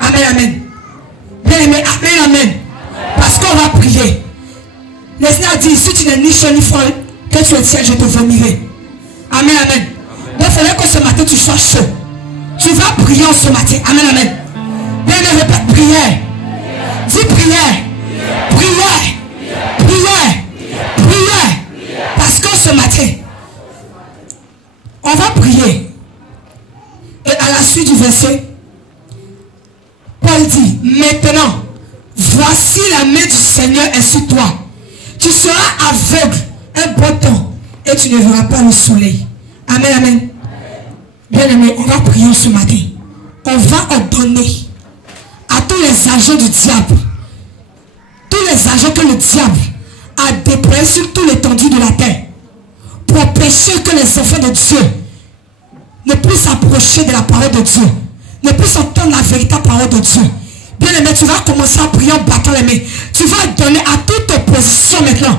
Amen, amen. Bien aimé, amen, amen. Parce qu'on va prier. Le Seigneur dit, si tu n'es ni chaud ni froid, que tu es tiens, je te vomirai. Amen, amen. Donc il faudrait que ce matin tu sois chaud. Tu vas prier en ce matin. Amen, amen. Bien aimé, répète prière. Dis prière. Prière. Prière. Prière. Parce que ce matin, on va prier. Et à la suite du verset, Paul dit, maintenant, voici la main du Seigneur est sur toi. Tu seras aveugle un bon temps et tu ne verras pas le soleil. Amen, amen. Bien aimé, on va prier ce matin. On va ordonner à tous les agents du diable, tous les agents que le diable a déployés sur tout l'étendue de la terre, pour empêcher que les enfants de Dieu ne puissent s'approcher de la parole de Dieu, ne puissent entendre la véritable parole de Dieu. Bien aimé, tu vas commencer à prier en battant les mains. Tu vas donner à toute opposition maintenant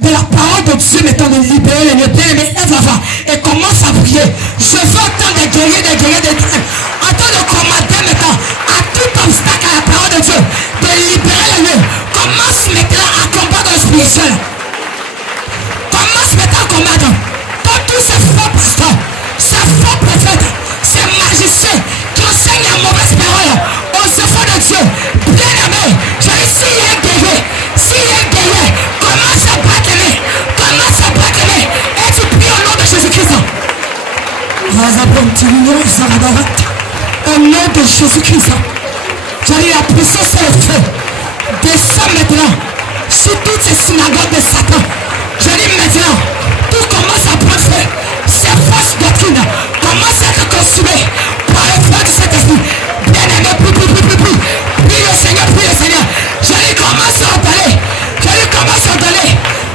de la parole de Dieu maintenant de libérer les miens. Bien aimé, lève la voix et commence à prier. Je veux entendre des guerriers, des guerriers, des guerriers. Entendre le commander maintenant à tout obstacle à la parole de Dieu de libérer les miens. Commence maintenant à combattre le spirituel. Commence maintenant à combattre contre tous ces faux pasteurs, ces faux prophètes, ces magiciens qui enseignent la mauvaise parole aux enfants de Dieu. Bien aimé, je dis s'il y a un guerrier, s'il y a un guerrier, commence à battre les mains, commence à battre les mains et tu pries au nom de Jésus-Christ. Au nom de Jésus-Christ, je dis la puissance et le feu descend maintenant sur toutes ces synagogues de Satan. Je dis maintenant, tout commence à prendre feu. Ces fausses doctrines commencent à être consumées par le feu de cet esprit. Bien aimé, prie le Seigneur, prie le Seigneur. Je dis commence à ordonner. Je dis commence à ordonner.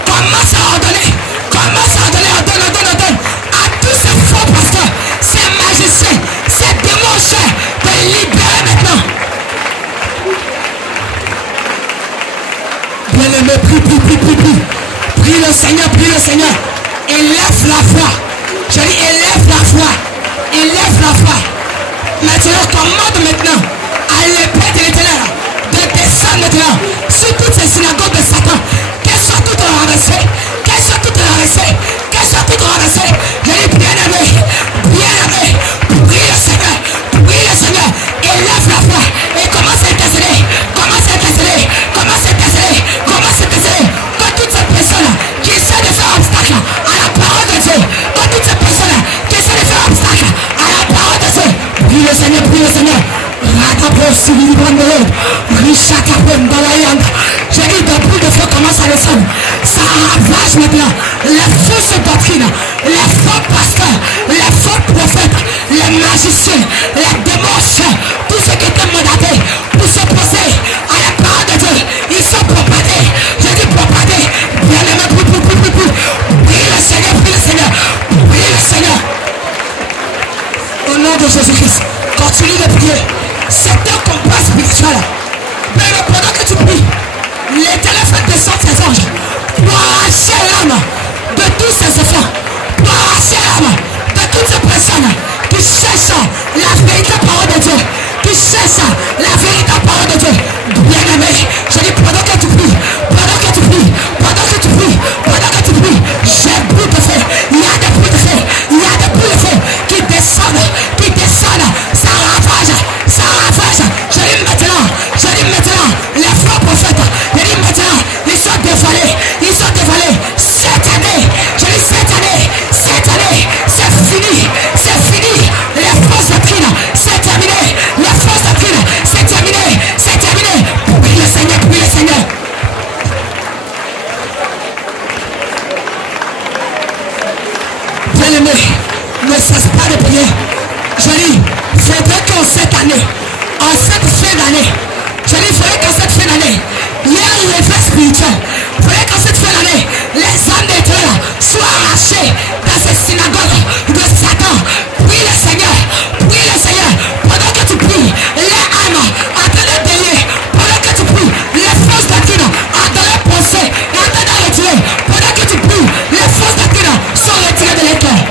Commence à ordonner. Commence à ordonner, ordonne à tous ces faux pasteurs, ces magiciens, ces démons chers de libérer maintenant. Bien aimé, prie. Prie le Seigneur, prie le Seigneur. Élève la voix. Je dis élève la voix. Élève la voix. Maintenant, commande maintenant à l'épée de l'Éternel de descendre maintenant sur toutes ces synagogues de Satan. Qu'elles soient toutes renversées. Qu'elles soient toutes renversées. Qu'elles soient toutes renversées. Je dis bien aimé. Prie le Seigneur. Prie le Seigneur. Élève la voix. Et commence à intercéder. Commence à intercéder. Commence à intercéder. Commence à intercéder. Quand toutes ces personnes qui essaient de faire obstacle à la parole de Dieu. Quand toutes ces personnes qui essaient de faire obstacle à la parole de Dieu. Prie le Seigneur, prie le Seigneur. J'ai dit des bouts de feu commencent à descendre. Ça ravage maintenant les fausses doctrines, les faux pasteurs, les faux prophètes, les magiciens, les démons, tous ceux qui étaient mandatés pour s'opposer à la parole de Dieu. Ils sont propagés. J'ai dit propagés. Bien aimé, prie le Seigneur, prie le Seigneur, prie le Seigneur. Au nom de Jésus-Christ, continue de prier. C'est un combat spirituel. Mais pendant que tu pries, l'Éternel fait descendre ses anges pour arracher l'âme de tous ces enfants, pour arracher l'âme de toutes ces personnes qui cherchent la véritable parole de Dieu, qui cherchent la véritable parole de Dieu. Bien aimé, je dis pendant que tu pries, j'ai bout de feu. Il y a des bouts de feu, il y a des bouts de feu qui descendent, ça ravage. Je dis maintenant, les faux prophètes, je dis maintenant, ils sont dévoilés. Cette année, je dis cette année, c'est fini. Les fausses doctrines, c'est terminé. Les fausses doctrines, c'est terminé. Prie le Seigneur. Bien aimé, ne cesse pas de prier. Je dis, faudrait qu'en cette année, en cette fin d'année, il y ait un réveil spirituel. Il faudrait qu'en cette fin d'année, les âmes d'éternel soient arrachées dans ces synagogues de Satan. Prie le Seigneur. Pendant que tu pries, les âmes en train de délier. Pendant que tu pries, les fausses doctrines en train de penser et en train de retirer. Pendant que tu pries, les fausses doctrines sont retirées de l'école.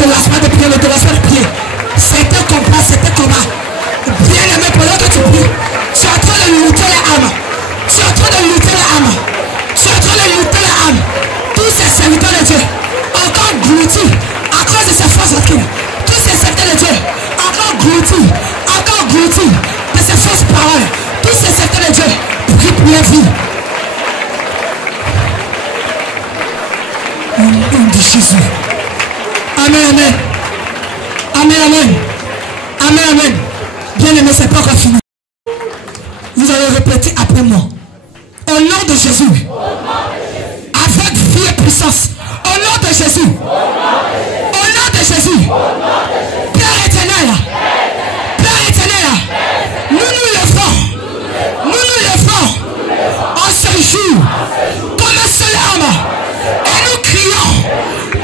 te lasse pas de prier, ne te lasse pas de prier. C'est un combat, c'est un combat. Bien aimé, pendant que tu pries, tu es en train de lutter l'âme. Tu es en train de lutter l'âme. Tu es en train de lutter l'âme. Tous ces serviteurs de Dieu, encore engloutis à cause de ces fausses doctrines. Tous ces serviteurs de Dieu, encore engloutis de ces fausses paroles. Tous ces serviteurs de Dieu, prie pour leur vie. Au nom de Jésus. Amen, amen. Amen, amen. Amen, amen. Bien aimé, c'est pas encore fini. Vous allez répéter après moi. Au nom de Jésus. Avec vie et puissance. Au nom de Jésus. Au nom de Jésus. Père éternel. Père éternel. Nous nous levons. Nous nous levons. En ce jour. Comme un seul homme. Et nous crions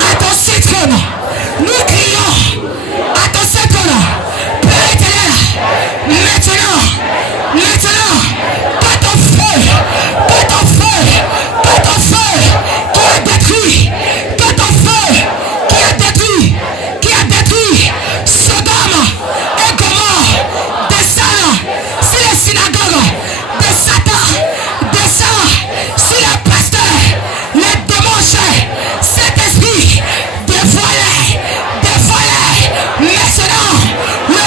à ton trône. Nous crions à ton trône. Père éternel. Maintenant. Que ton feu qui a détruit, qui a détruit Sodome et Gomorrhe, descend sur les synagogues de Satan, descend sur les pasteurs, les démons, cet esprit dévoilé, maintenant, le feu,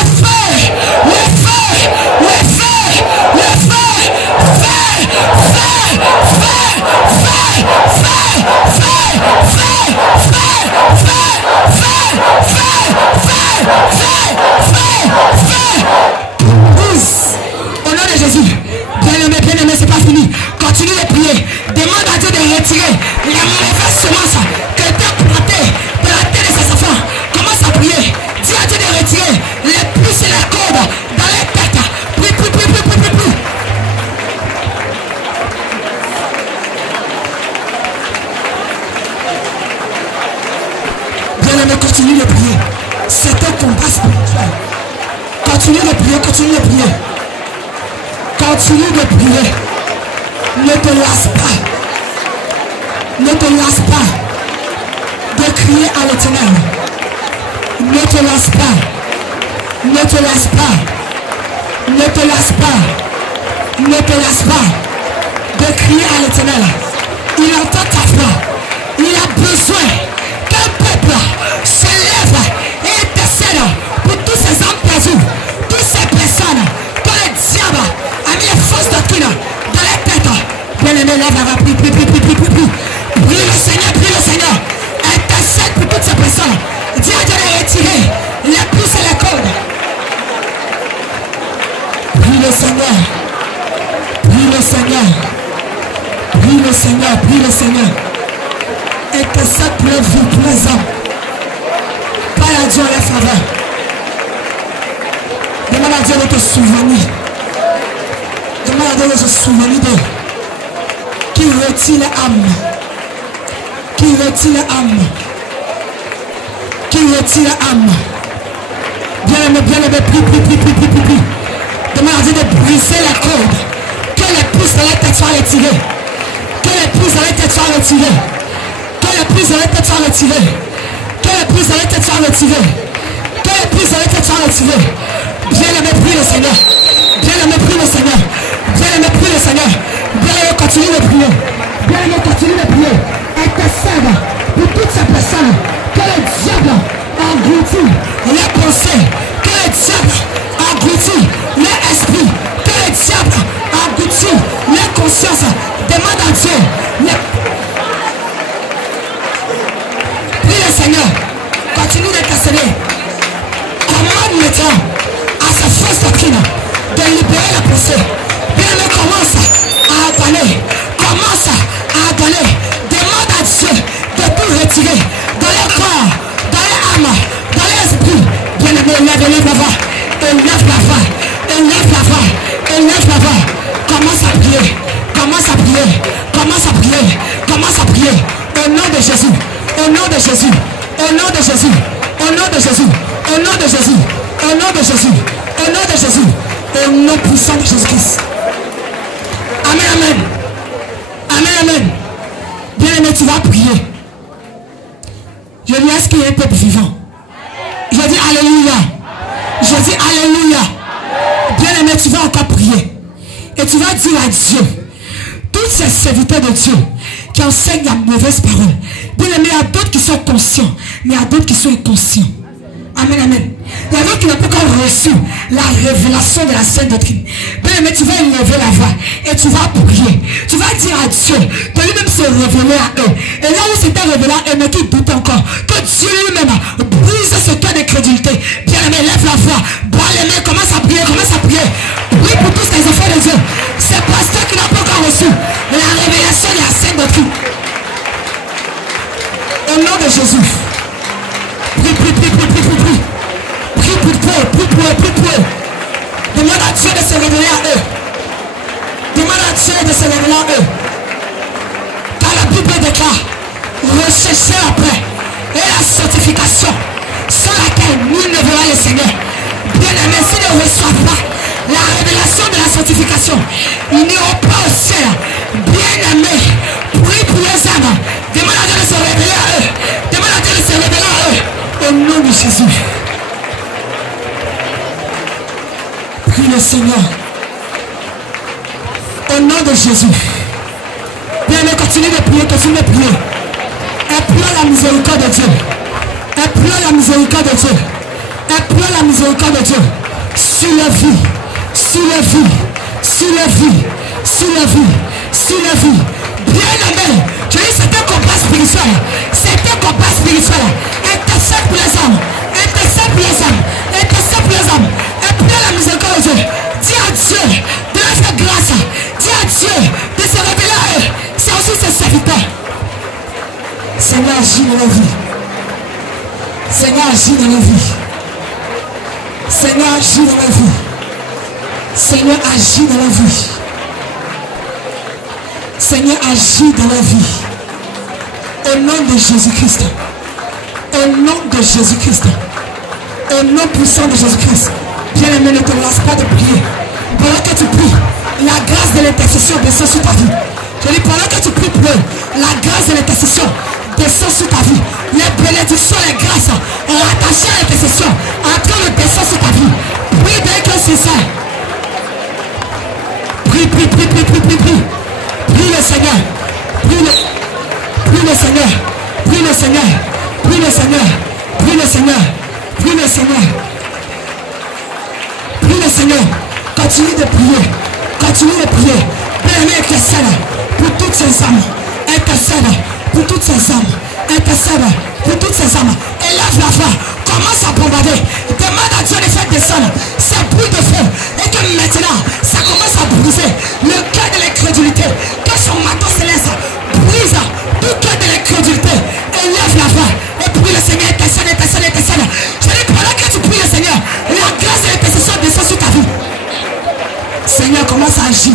au nom de Jésus. Bien aimé, c'est pas fini. Continue de prier. Demande à Dieu de retirer les mauvaises semences que tu as plantées de la tête de ses enfants. Commence à prier. Dis à Dieu de retirer les puces et les cordes dans les têtes. Prie. Bien aimé, continue de prier. C'est un combat spirituel. Continue de prier. Continue de prier. Ne te lasse pas. Ne te lasse pas de crier à l'Éternel. Ne te lasse pas. Ne te lasse pas. Ne te lasse pas. Ne te lasse pas de crier à l'Éternel. Il entend ta voix. Il a besoin qu'un peuple se lève et intercède pour tous ces hommes perdus, toutes ces personnes que le diable a mis les fausses doctrines dans les têtes. Bien-aimé, lève, prie. Prie le Seigneur. Intercède pour toutes ces personnes. Dis à Dieu de retirer les puces et les cordes. Prie le Seigneur. Intercède pour les vies, pour les hommes. Parle à Dieu en leur faveur. Demande à Dieu de te souvenir. Demande à Dieu de se souvenir d'eux. Qui retire l'âme. Bien aimé, prie. Demande à Dieu de briser la corde. Que les puces de la tête soient retirées. Que les puces de la tête soient retirées. Bien aimé, prie le Seigneur. Bien-aimé, continue de prier. Intercède pour toutes ces personnes que le diable engloutit les pensées, que le diable engloutit les esprits, que le diable engloutit les consciences. Demande à Dieu. Prie le Seigneur. Continue d'intercéder. Commande maintenant à sa fausse doctrine de libérer la pensée. Bien, commence à donner. Demande à Dieu de tout retirer dans le corps, dans l'âme, dans l'esprit. Bien aimé, lève la voix. Élève la voix. Commence à prier. Au nom de Jésus. Au nom puissant de Jésus-Christ. Amen. Bien aimé, tu vas prier. Je laisse qu'il y ait un peuple vivant. serviteurs de Dieu qui enseignent la mauvaise parole. Bien aimé, il y a d'autres qui sont conscients, mais il y a d'autres qui sont inconscients. Amen, amen. Il y a d'autres qui n'ont pas encore reçu la révélation de la sainte doctrine. Bien aimé, tu vas élever la voix et tu vas prier. Tu vas dire à Dieu de lui-même se révéler à eux. Et là où c'était révélé à eux, mais qui doutent encore, que Dieu lui-même brise ce cœur d'incrédulité. Bien aimé, lève la voix, bois les mains, commence à prier, commence à prier. Prie pour tous les enfants de Dieu. Ces pasteurs qui n'ont pas encore reçu la révélation de la sainte doctrine. Au nom de Jésus. Prie, prie, prie, prie, prie, prie, prie. Prie pour eux, prie pour eux, prie pour eux. Demande à Dieu de se révéler à eux. Demande à Dieu de se révéler à eux. Car la Bible déclare, recherchez la paix et la sanctification, sans laquelle nul ne verra le Seigneur. Bien aimé, s'ils ne reçoivent pas la révélation de la sanctification, ils n'iront pas au ciel. Bien aimé, prie pour les âmes. Demande à Dieu de se révéler à eux. Demande à Dieu de se révéler à eux. Au nom de Jésus. Prie le Seigneur. Au nom de Jésus. Bien aimé, continue de prier, continue de prier. Implore la miséricorde de Dieu. Implore la miséricorde de Dieu. Implore la miséricorde de Dieu. Sur la vie. Sur la vie. Sur la vie. Sur la vie. Sur la vie. Bien aimé. Je dis c'est un combat spirituel. C'est un combat spirituel. Intercède pour les âmes. Intercède pour les âmes. Intercède pour les âmes. Implore la miséricorde de Dieu. Dis à Dieu de leur faire grâce. Dis à Dieu de se révéler à eux. C'est aussi ses serviteurs. Seigneur, agis dans la vie. Seigneur, agis dans la vie. Seigneur, agis dans la vie. Seigneur, agis dans la vie. Seigneur, agis dans la vie. Au nom de Jésus-Christ. Au nom de Jésus-Christ. Au nom puissant de Jésus-Christ. Bien aimé, ne te lasse pas de prier. Pendant que tu pries, la grâce de l'intercession descend sur ta vie. Je dis, pendant que tu pries pour eux, la grâce de l'intercession descend sur ta vie. Les bénédictions, les grâces rattachées à l'intercession en train de descendre sur ta vie. Prie d'un cœur sincère. Prie, prie, prie, prie, prie, prie, prie. Prie le Seigneur. Prie le Seigneur. Prie le Seigneur. Prie le Seigneur. Prie le Seigneur. Prie le Seigneur. Prie le Seigneur. Continue de prier. Continue de prier. Bien-aimé, intercède pour toutes ces âmes. Intercède pour toutes ces âmes. Intercède pour toutes ces âmes. Élève la voix. Commence à bombarder. Demande à Dieu de faire descendre ces boules de feu. Et que maintenant, ça commence à briser le cœur de l'incrédulité. Que son marteau céleste brise tout cœur de l'incrédulité. Élève la voix. Et prie le Seigneur. Intercède, intercède, intercède. Je dis, pendant que tu pries le Seigneur, la grâce de l'intercession descend sur ta vie. Seigneur, commence à agir.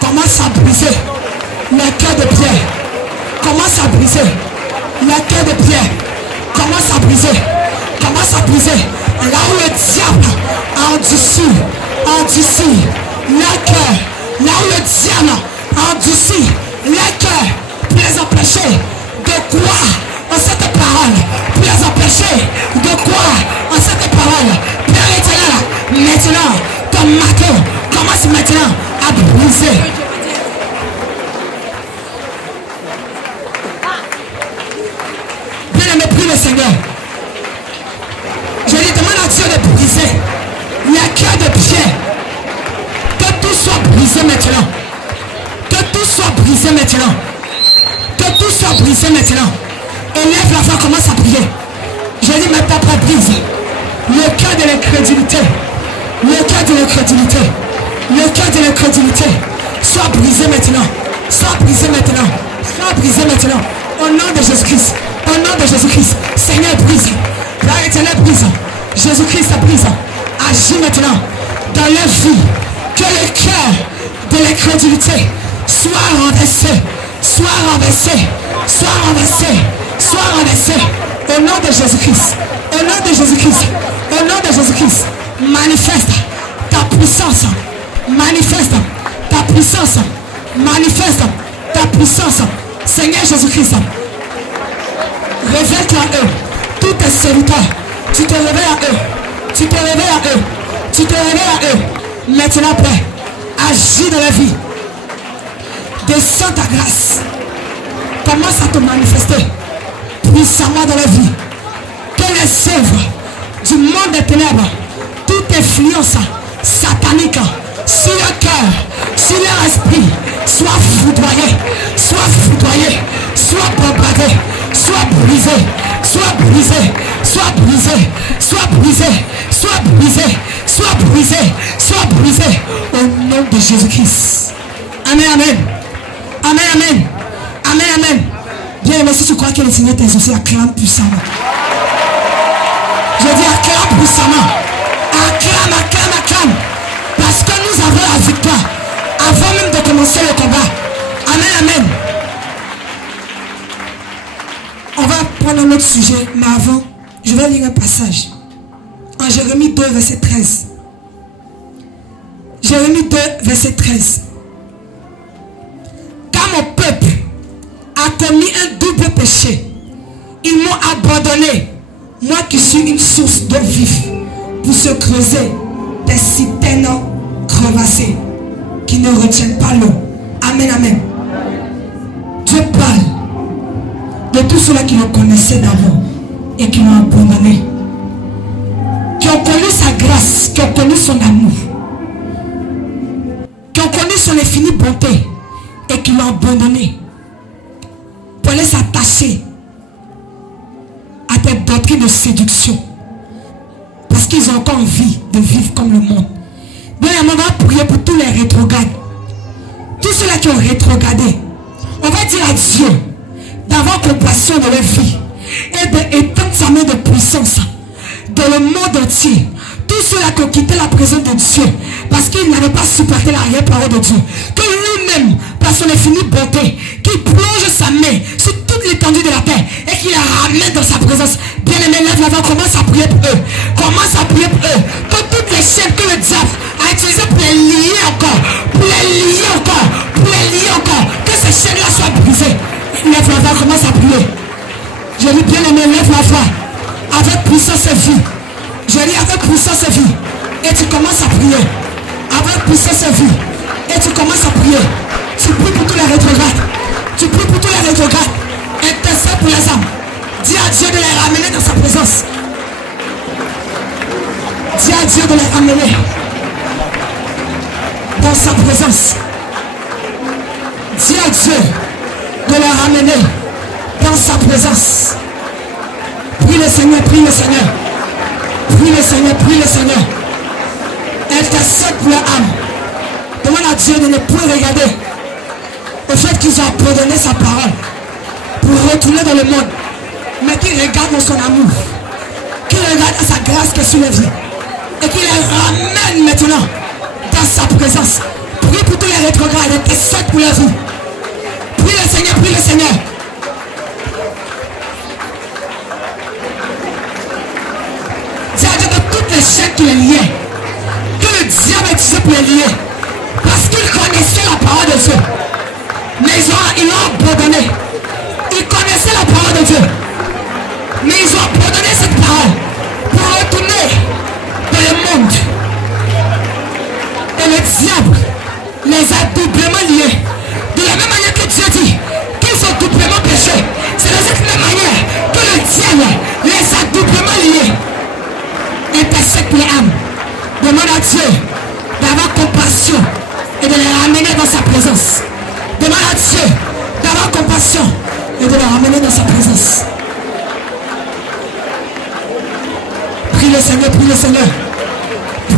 Commence à briser le cœur de pierre. Commence à briser le cœur de pierre. Commence à briser. Commence à briser. Là où le diable endurci le cœur. Là où le diable endurci le cœur pour les empêcher de croire en cette parole. Pour les empêcher de croire en cette parole. Père éternel, maintenant, ton marteau commence maintenant à briser. Bien aimé, prie le Seigneur. Je lui demande à Dieu de briser le cœur de pierre. Que tout soit brisé maintenant. Que tout soit brisé maintenant. Que tout soit brisé maintenant. Élève la voix, commence à prier. Je dis, mais papa, brise le cœur de l'incrédulité. Le cœur de l'incrédulité. Le cœur de l'incrédulité. Sois brisé maintenant. Sois brisé maintenant. Sois brisé maintenant. Au nom de Jésus-Christ. Au nom de Jésus-Christ. Seigneur, brise. Père éternel, brise. Jésus-Christ, brise. Agis maintenant dans leur vie. Que le cœur de l'incrédulité soit renversé. Soit renversé. Soit renversé. Soit renversé. Au nom de Jésus-Christ. Au nom de Jésus-Christ. Au nom de Jésus-Christ. Manifeste ta puissance. Manifeste ta puissance. Manifeste ta puissance. Seigneur Jésus-Christ. Révèle-toi à eux. Tous tes serviteurs. Tu te réveilles à eux. Tu te réveilles à eux. Tu te réveilles à eux. Maintenant, Père, agis dans la vie Descends ta grâce. Commence à te manifester puissamment dans la vie. Que les œuvres du monde des ténèbres, toute influence satanique sur leur cœur, sur leur esprit, soit foudroyée, soit bombardée, soit brisée, soit brisée, soit brisée, soit brisée, soit brisée, soit brisée, soit brisée, au nom de Jésus-Christ. Amen, amen. Amen, amen. Amen, amen. Bien aimé, si tu crois que le Seigneur t'exauce, acclame puissamment. Je dis acclame puissamment. Acclame, acclame, acclame. Parce que nous avons la victoire avant même de commencer le combat. Amen, amen. On va prendre un autre sujet, mais avant, je vais lire un passage. En Jérémie 2, verset 13. Jérémie 2, verset 13. Car mon peuple a commis un double péché. Ils m'ont abandonné, moi qui suis une source d'eau vive, pour se creuser des citernes crevassées qui ne retiennent pas l'eau. Amen, amen. Dieu parle de tous ceux-là qui le connaissaient d'abord et qui l'ont abandonné, qui ont connu sa grâce, qui ont connu son amour, qui ont connu son infinie bonté et qui l'ont abandonné pour aller s'attacher à des doctrines de séduction parce qu'ils ont encore envie de vivre comme le monde. Bien, on va prier pour tous les rétrogrades, tous ceux-là qui ont rétrogradé. On va dire à Dieu d'avoir compassion de leur vie et d'étendre sa main de puissance dans le monde entier. Tous ceux-là qui ont quitté la présence de Dieu parce qu'ils n'avaient pas supporté la réelle parole de Dieu, que lui-même, par son infinie bonté, qu'il plonge sa main sur toute l'étendue de la terre et qu'il la ramène dans sa présence. Bien aimé, lève la main, commence à prier pour eux. Commence à prier pour eux. Que toutes les chaînes que le diable a utilisées pour les lier encore, pour les lier encore, pour les lier encore, que ces chaînes-là soient brisées. Lève la voix, commence à prier. Je dis bien aimé, lève la voix avec puissance et vie. Je dis avec puissance et vie. Et tu commences à prier. Avec puissance et vie. Et tu commences à prier. Tu pries pour tous les rétrogrades. Tu pries pour tous les rétrogrades. Intercède pour les âmes. Dis à Dieu de les ramener dans sa présence. Dis à Dieu de les ramener dans sa présence. Dis à Dieu de les ramener dans sa présence. Prie le Seigneur, prie le Seigneur. Prie le Seigneur, prie le Seigneur. Intercède pour leur âme. Demande à Dieu de ne plus regarder au fait qu'ils ont abandonné sa parole pour retourner dans le monde, mais qu'ils regardent dans son amour, qu'ils regardent à sa grâce qui est sur les vies et qu'il les ramène maintenant dans sa présence. Prie pour tous les rétrogrades, intercède pour leur vie. Prie le Seigneur, prie le Seigneur. Dis à Dieu que toutes les chaînes qui les liaient, que le diable a utilisé pour les lier, parce qu'ils connaissaient la parole de Dieu, mais ils l'ont abandonné. Ils connaissaient la parole de Dieu, mais ils ont abandonné cette parole pour retourner dans le monde. Et le diable les a doublement liés. De la même manière que Dieu dit qu'ils ont doublement péché, c'est de cette même manière que le diable les a doublement liés. Intercède pour les âmes. Demande à Dieu d'avoir compassion et de les ramener dans sa présence. Demande à Dieu d'avoir compassion et de les ramener dans sa présence. Prie le Seigneur, prie le Seigneur.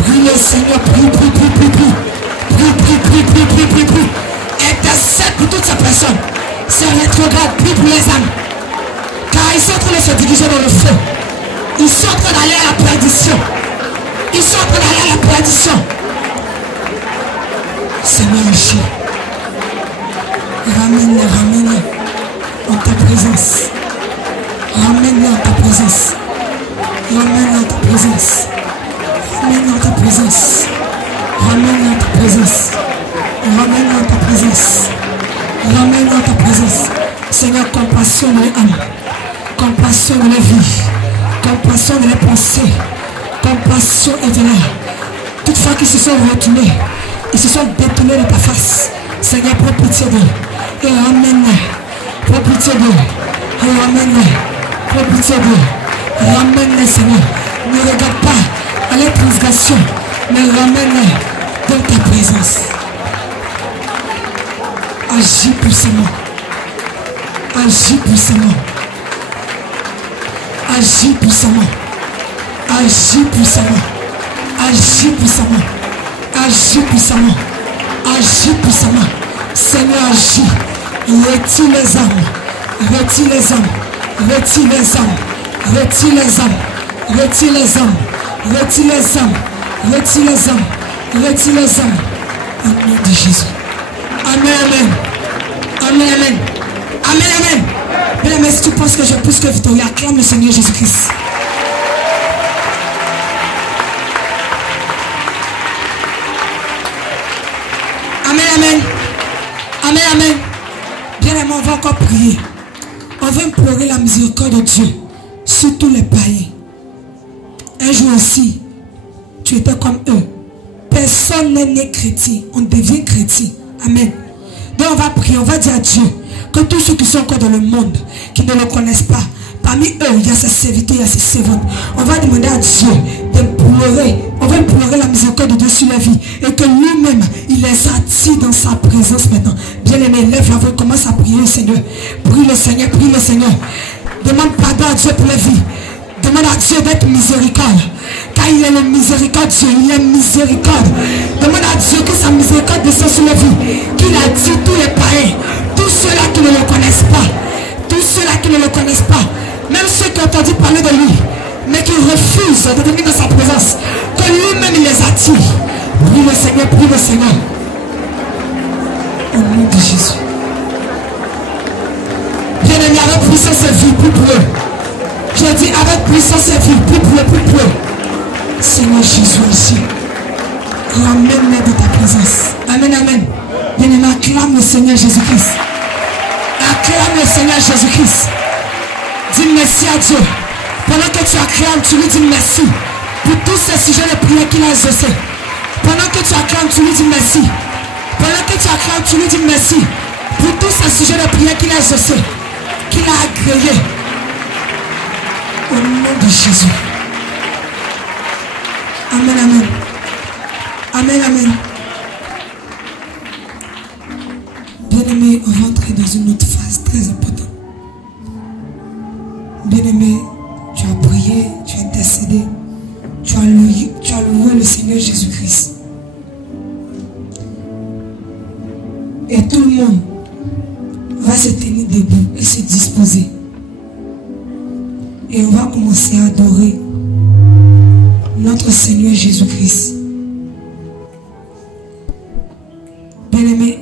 Prie le Seigneur, prie, prie, prie, prie, prie. Prie, prie, prie, prie, prie, prie, prie. Intercède pour toutes ces personnes. C'est rétrograde, prie pour les âmes. Car ils sont en train de se diriger dans le feu. Ils sont en train d'aller à la perdition. Ils sont en train d'aller à la perdition. Seigneur, agis. Ramène-les, ramène-les en ta présence. Ramène-les en ta présence. Ramène-les en ta présence. Ramène-les en ta présence. Ramène-les en ta présence. Ramène-les en ta présence. Ramène-les en ta présence. Seigneur, compassion de l'âme. Compassion de la vie. Compassion de les pensées. Compassion éternelle. Toutefois qu'ils se sont retournés, ils se sont détournés de ta face. Seigneur, prends pitié d'eux. Et ramène-les. Prends pitié d'eux. Et ramène-les. Prends pitié d'eux. Ramène-les, Seigneur. Ne regarde pas à les transgressions, mais ramène-les dans ta présence. Agis puissamment. Agis puissamment. Agis puissamment. Agis puissamment. Agis puissamment. Agis puissamment. Agis puissamment. Seigneur, agis. Retire les âmes. Retire les âmes. Retire les âmes. Retire les âmes. Retire les âmes. Retire les âmes. Retire les âmes. Retire les âmes. Au nom de Jésus. Amen, amen. Amen, amen. Amen, amen. Bien-aimé, si tu penses que j'ai plus que victoire, acclame le Seigneur Jésus-Christ. Amen, amen. Amen, amen. Bien-aimé, on va encore prier. On va implorer la miséricorde de Dieu sur tous les païens. Un jour aussi, tu étais comme eux. Personne n'est né chrétien. On devient chrétien. Amen. Donc on va prier, on va dire à Dieu que tous ceux qui sont encore dans le monde, qui ne le connaissent pas, parmi eux, il y a ses serviteurs, il y a ses servantes. On va demander à Dieu d'implorer, on va implorer la miséricorde de Dieu sur la vie. Et que lui-même, il les attire dans sa présence maintenant. Bien-aimé, lève la voix, commence à prier le Seigneur. Prie le Seigneur, prie le Seigneur. Demande pardon à Dieu pour la vie. Demande à Dieu d'être miséricorde. Car il est le miséricorde Dieu, il est miséricorde. Demande à Dieu que sa miséricorde descende sur la vie. Qu'il attire tous les païens, tous ceux-là qui ne le connaissent pas. Tous ceux-là qui ne le connaissent pas. Même ceux qui ont entendu parler de lui, mais qui refusent de venir dans sa présence. Que lui-même il les attire. Prie le Seigneur, prie le Seigneur. Au nom de Jésus. Bien-aimé, avec puissance et vie, plus pour eux. Je dis avec puissance et vie, plus pour eux, plus pour eux. Seigneur Jésus aussi. Ramène-les de ta présence. Amen, amen. Bien-aimé, acclame le Seigneur Jésus-Christ. Acclame le Seigneur Jésus-Christ. Dis merci à Dieu. Pendant que tu acclames, tu lui dis merci pour tous ces sujets de prière qu'il a exaucés. Pendant que tu acclames, tu lui dis merci. Pendant que tu acclames, tu lui dis merci pour tous ces sujets de prière qu'il a exaucés, qu'il a agréés. Au nom de Jésus. Amen, amen. Amen, amen. Bien-aimé, on va entrer dans une autre phase très importante. Bien-aimé, tu as prié, tu as intercédé, tu as loué le Seigneur Jésus-Christ. Et tout le monde va se tenir debout et se disposer. Et on va commencer à adorer notre Seigneur Jésus-Christ. Bien-aimé,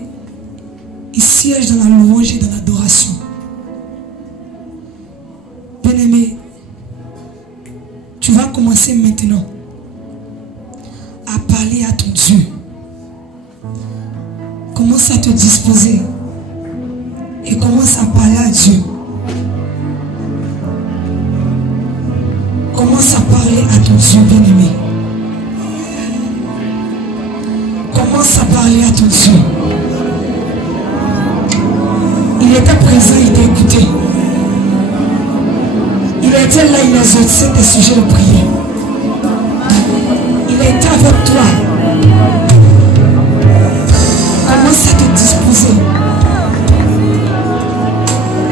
il siège dans la louange et dans l'adoration. Bien-aimé, tu vas commencer maintenant à parler à ton Dieu. Commence à te disposer et commence à parler à Dieu. Commence à parler à ton Dieu bien-aimé. Commence à parler à ton Dieu. Il était présent, il t'a écouté. Il était là, il a exaucé tes sujets de prière. Il a été avec toi. Commence à te disposer.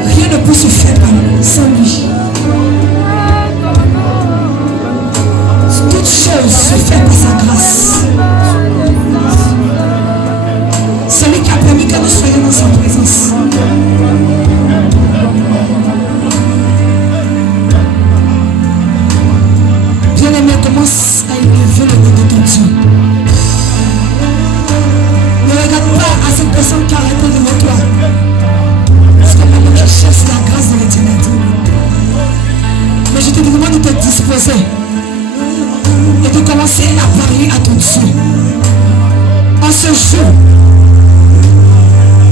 Rien ne peut se faire sans lui. Toute chose se fait par sa grâce. C'est lui qui a permis que nous soyons dans sa présence. Bien-aimé, commence à élever le nom de ton Dieu. Ne regarde pas à cette personne qui a arrêté devant toi. Parce que maintenant je cherche la grâce de l'éternité. Mais je te demande de te disposer et de commencer à parler à ton Dieu. En ce jour,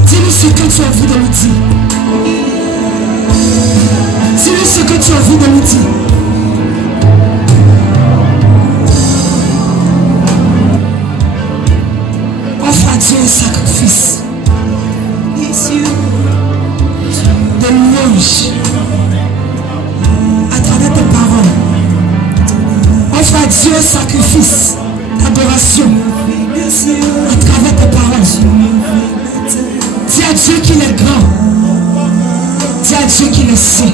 dis-lui ce que tu as envie de lui dire. Dis-lui ce que tu as envie de lui dire. Offre à Dieu un sacrifice. Dieu sacrifice d'adoration à travers tes paroles. Dis à Dieu qu'il est grand. Dis à Dieu qu'il est saint.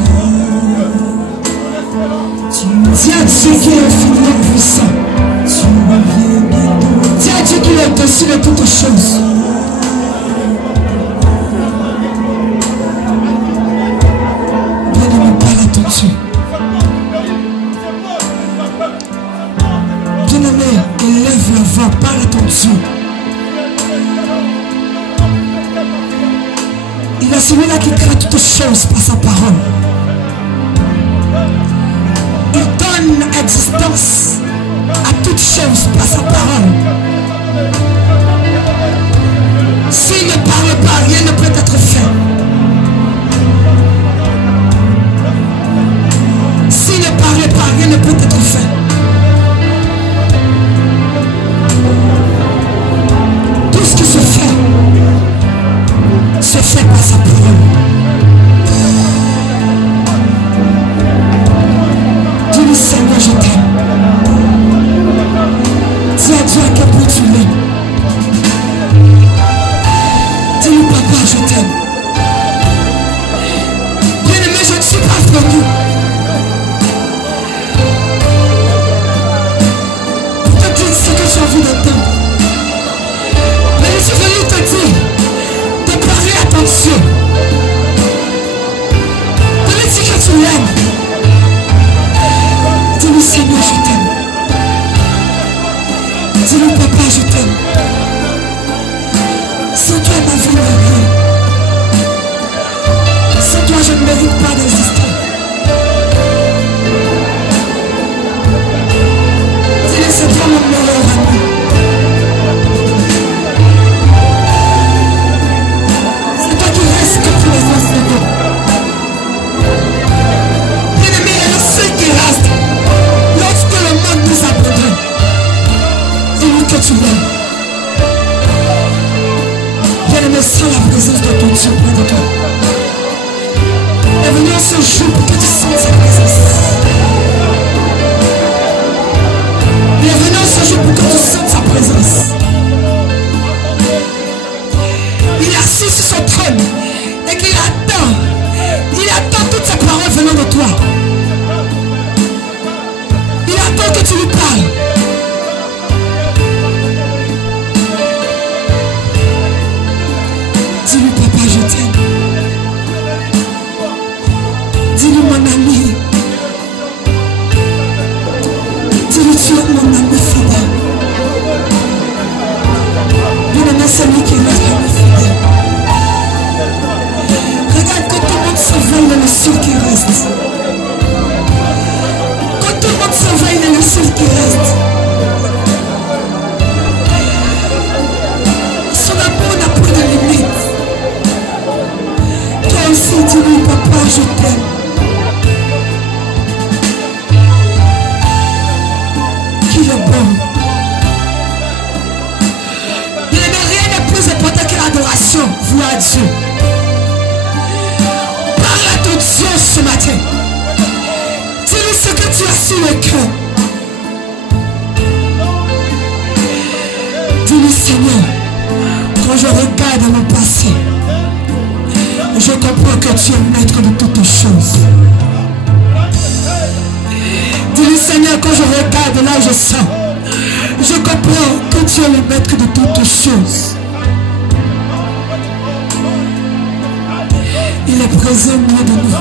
Dis à Dieu qu'il est infiniment puissant. Dis à Dieu qu'il est au-dessus de toutes choses. Bien-aimé, parle à ton Dieu. Bien-aimé, élève la voix, parle à ton Dieu. Il est celui-là qui crée toutes choses par sa parole. Il donne existence à toutes choses par sa parole. S'il ne parle pas, rien ne peut être fait. S'il ne parle pas, rien ne peut être fait. Tout ce qui se fait par sa parole. Dis-lui, Seigneur, je t'aime. Dis à Dieu à quel point tu l'aimes. Dis-lui, papa, je t'aime. Bien-aimé, je ne suis pas venu pour te dire ce que j'ai envie d'entendre. Mais je suis venu te dire de parler à ton Dieu. De lui dire que tu l'aimes. Dis-lui, Seigneur, je t'aime. Dis-lui, papa, je t'aime. Sans toi, ma vie n'est rien. Sans toi, je ne mérite pas d'exister. Dis-lui, c'est toi mon meilleur ami. C'est toi qui reste que pour les enseignants. Bien-aimé, il est le seul qui reste lorsque le monde nous abandonne. Dis-lui que tu l'aimes. Bien-aimé, sans la présence de ton Dieu près de toi. Il est venu en ce jour pour que tu sentes sa présence. Il est venu en ce jour pour que tu sentes sa présence. Il est assis sur son trône et qu'il attend. Il attend toutes ces paroles venant de toi. Il attend que tu lui parles. Dis-lui, papa, je t'aime. Dis-lui, mon ami. Dis-lui, tu es mon ami fidèle. Bien-aimé, c'est lui qui est notre ami fidèle. Regarde, quand tout le monde s'éveille, il est le seul qui reste. Quand tout le monde s'éveille, il est le seul qui reste. Son amour n'a plus de limite. Toi aussi, dis-lui, papa, je t'aime. Qu'il est bon. Bien-aimé, rien n'est plus important que l'adoration vouée à Dieu. Parle à ton Dieu ce matin. Dis-lui ce que tu as sur le cœur. Dis-lui, Seigneur, quand je regarde mon passé, je comprends que tu es maître de toutes choses. Dis-lui, Seigneur, quand je regarde là où je sens, je comprends que tu es le maître de toutes choses. Il est présent au milieu de nous.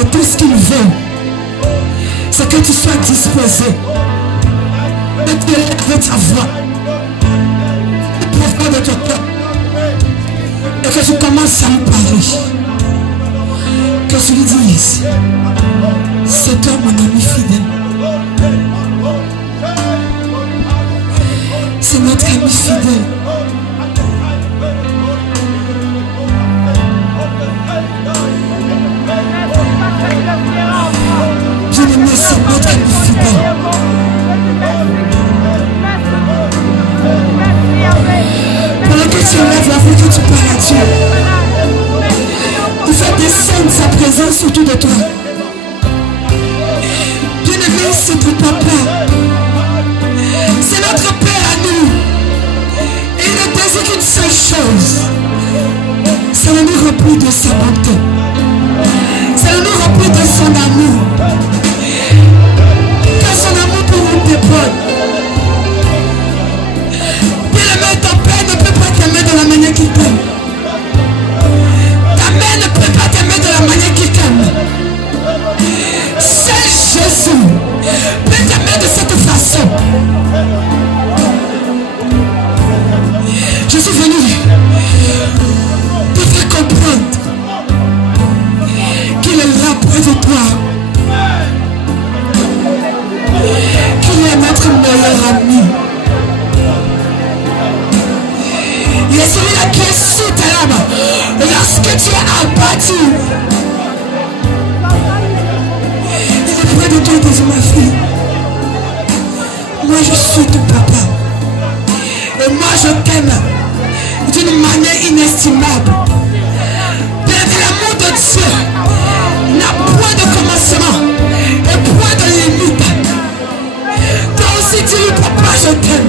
Et tout ce qu'il veut, c'est que tu sois disposé de te lever ta voix, de profond de ton cœur, et que tu commences à lui parler. Que tu lui dises, c'est toi mon ami fidèle. C'est notre ami fidèle. Bien-aimé, c'est notre ami fidèle. Pendant que tu enlèves la vie, que tu parles à Dieu, il fait descendre sa présence autour de toi. Bien-aimé, c'est notre papa. C'est notre Père à nous. Et il ne désire qu'une seule chose. C'est de nous remplir de sa bonté. C'est de nous remplir de son amour. Que son amour pour nous déborde. Bien-aimé, ton Père ne peut pas t'aimer de la manière qu'il t'aime. Ta mère ne peut pas t'aimer de la manière qu'il t'aime. Seul Jésus peut t'aimer de cette façon. Je suis venu te faire comprendre qu'il est là près de toi. Qu'il est notre meilleur ami. Il est celui-là qui est sous ta lame lorsque tu es abattu. Il est près de toi, il dit ma fille. Moi je suis ton papa. Et moi je t'aime d'une manière inestimable. L'amour de Dieu n'a point de commencement et point de limite. Toi aussi dis-lui, papa, je t'aime.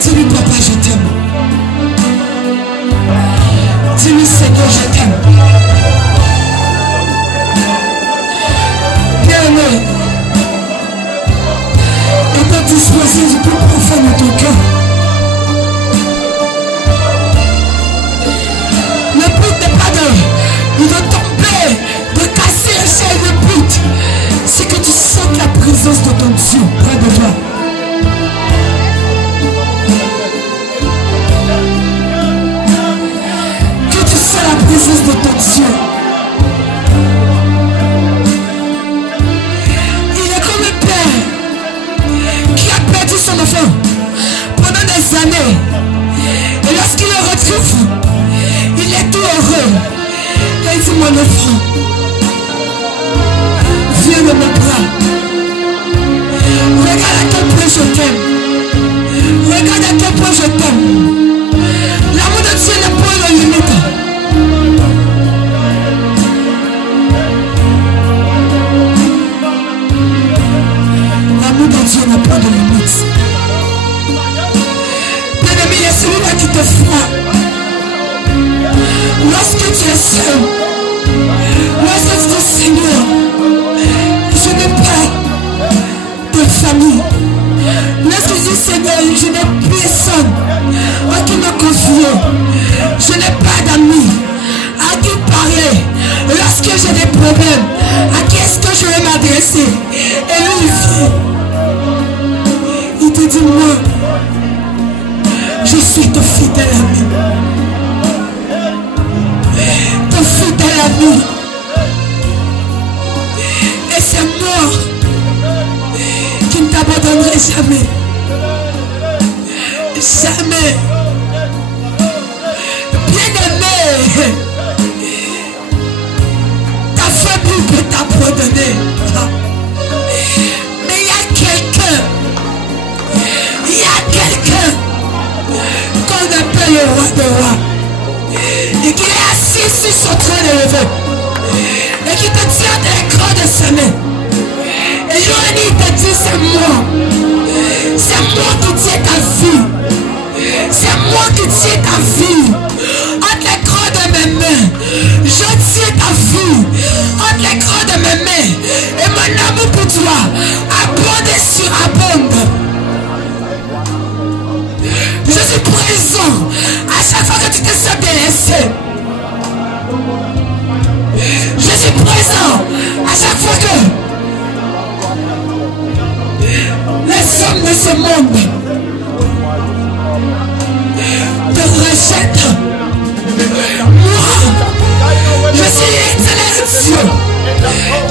Dis-lui, papa, je t'aime. Dis-lui, Seigneur, je t'aime. Bien-aimé, étant disposé du plus profond de ton cœur. Le but n'est pas de tomber, de casser un ciel. Le but, c'est que tu sentes la présence de ton Dieu près de toi. Que tu sens la présence de ton Dieu. Son enfant pendant des années, et lorsqu'il le retrouve, il est tout heureux. Il dit, mon enfant, viens de mon bras. Regarde à quel point je t'aime. Regarde à quel point je t'aime. L'amour de Dieu n'a pas de limite. L'amour de Dieu n'a pas de limite. Bien-aimé, il y a celui-là qui te frappe. Lorsque tu es seul, lorsque tu dis, Seigneur, je n'ai pas de famille. Lorsque tu dis, Seigneur, je n'ai personne à qui me confier. Je n'ai pas d'amis à qui parler. Lorsque j'ai des problèmes, à qui est-ce que je vais m'adresser? Et lui, il vient. Il te dit, moi, je suis ton fidèle ami. Ton fidèle ami. Et c'est moi qui ne t'abandonnerai jamais. Jamais. Bien-aimé, ta famille peut t'abandonner. Mais il y a quelqu'un qu'on appelle le roi de rois, et qui est assis sur son trône élevé, et qui te tient dans les crans de sa main. Et jour et nuit, il te dit, c'est moi qui tiens ta vie, c'est moi qui tiens ta vie, entre les crans de mes mains, je tiens ta vie, entre les crans de mes mains, et mon amour pour toi abonde et surabonde. Je suis présent à chaque fois que tu te sens délaissé. Je suis présent à chaque fois que les hommes de ce monde te rejettent. Moi, je suis l'éternel Dieu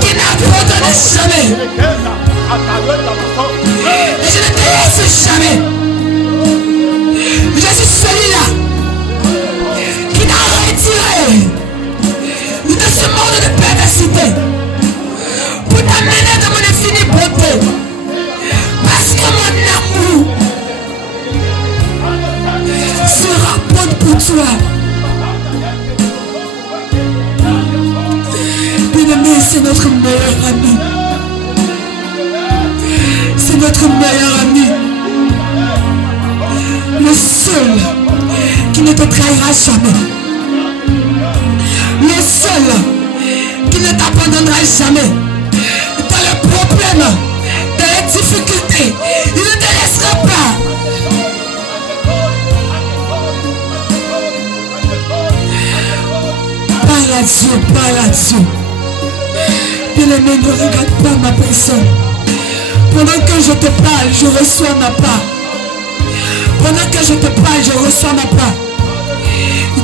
qui n'abandonne jamais. Et je ne te laisse jamais. Je suis celui-là qui t'a retiré de ce monde de perversité pour t'amener dans mon infinie beauté. Parce que mon amour se rapporte pour toi. C'est notre meilleur ami. C'est notre meilleur ami. Le seul qui ne te trahira jamais. Le seul qui ne t'abandonnera jamais. Dans le problème, dans les difficultés, il ne te laissera pas. Parle à Dieu, parle à Dieu. Bien-aimé, ne regarde pas ma personne. Pendant que je te parle, je reçois ma part. Pendant que je te parle, je reçois ma part.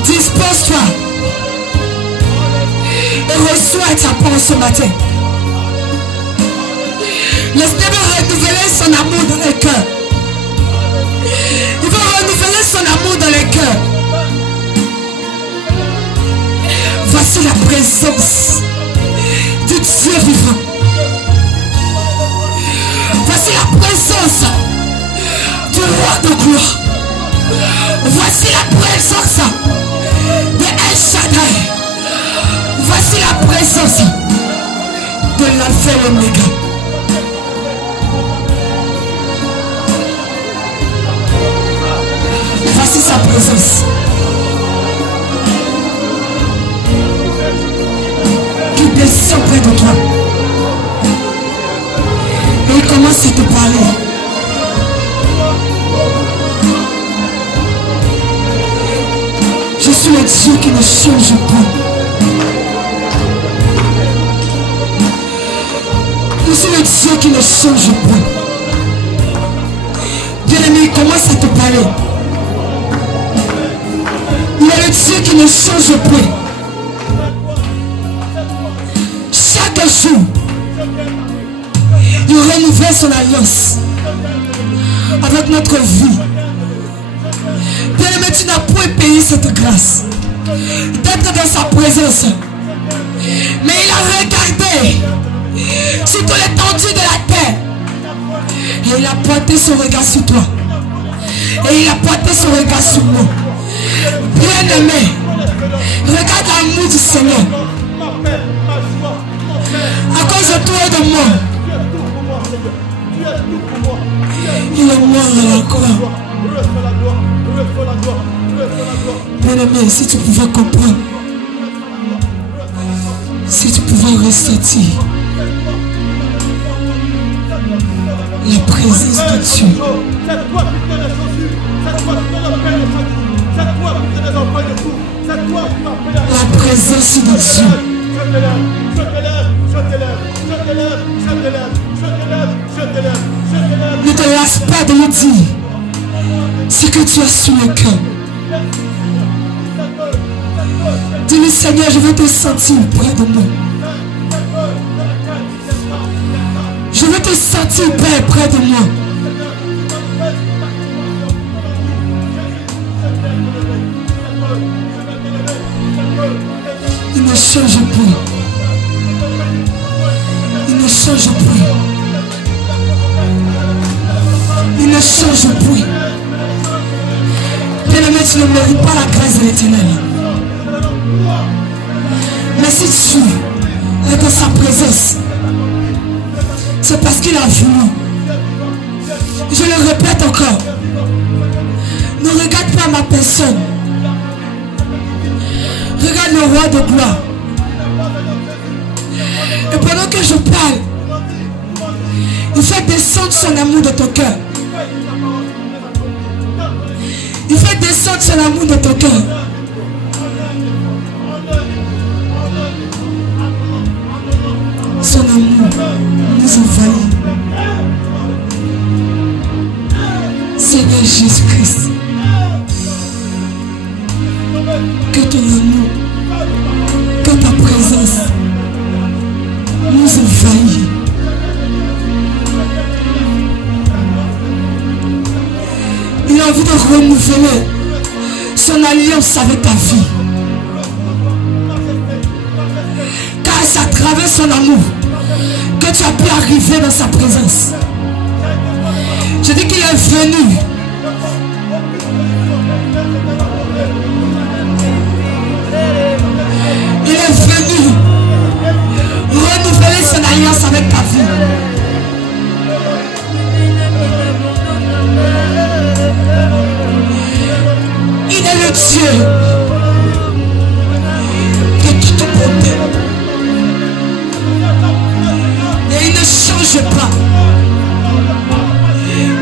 Dispose-toi et reçois ta part ce matin. Laisse-moi renouveler son amour dans les cœurs. Il va renouveler son amour dans les cœurs. Voici la présence du Dieu vivant. Voici la présence du roi de gloire. Voici la présence de El Shaddai. Voici la présence de l'Alpha et l'Oméga. Voici sa présence. Qui descend près de toi. Et il commence à te parler. Je suis le Dieu qui ne change pas. Je suis le Dieu qui ne change pas. Bien-aimé, il commence à te parler. Il est le Dieu qui ne change pas. Chaque jour, il renouvelle son alliance avec notre vie. Bien-aimé, tu n'as point payé cette grâce d'être dans sa présence. Mais il a regardé sur toute l'étendue de la terre. Et il a pointé son regard sur toi. Et il a pointé son regard sur moi. Bien-aimé, regarde l'amour du Seigneur. À cause de toi et de moi, il est mort à la croix. Bien-aimé, si tu pouvais comprendre, si tu pouvais ressentir la présence de Dieu, la présence de Dieu, ne te lasse pas de lui dire ce que tu as sur le cœur. Dis-lui, Seigneur, je veux te sentir près de moi. Je veux te sentir près de moi. Il ne change plus. Il ne change plus. Il ne change plus. Bien-aimé, tu ne mérites pas la grâce de l'Éternel. Mais si tu es dans sa présence, c'est parce qu'il a voulu. Je le répète encore. Ne regarde pas ma personne. Regarde le roi de gloire. Et pendant que je parle, il fait descendre son amour de ton cœur. Il fait descendre son amour de ton cœur. Son amour nous envahit. Seigneur Jésus-Christ, que ton amour, que ta présence nous envahit. Il a envie de renouveler son alliance avec ta vie. Car c'est à travers son amour que tu as pu arriver dans sa présence. Je dis qu'il est venu. Il est venu avec ta vie. Il est le Dieu de toute bonté. Et il ne change pas.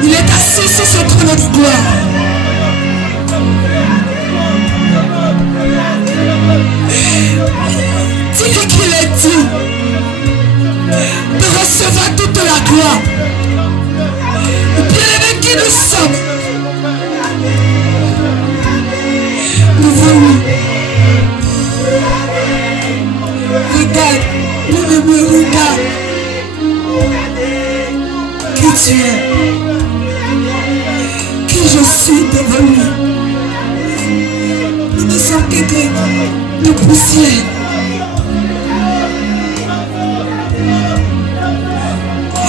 Il est assis sur son trône de gloire. Dis-lui qu'il est dit de recevoir toute la gloire. Bien-aimé qui nous sommes, nous voulons. Regarde, bien-aimé, regarde qui tu es, qui je suis devant lui. Nous ne sommes que de poussière.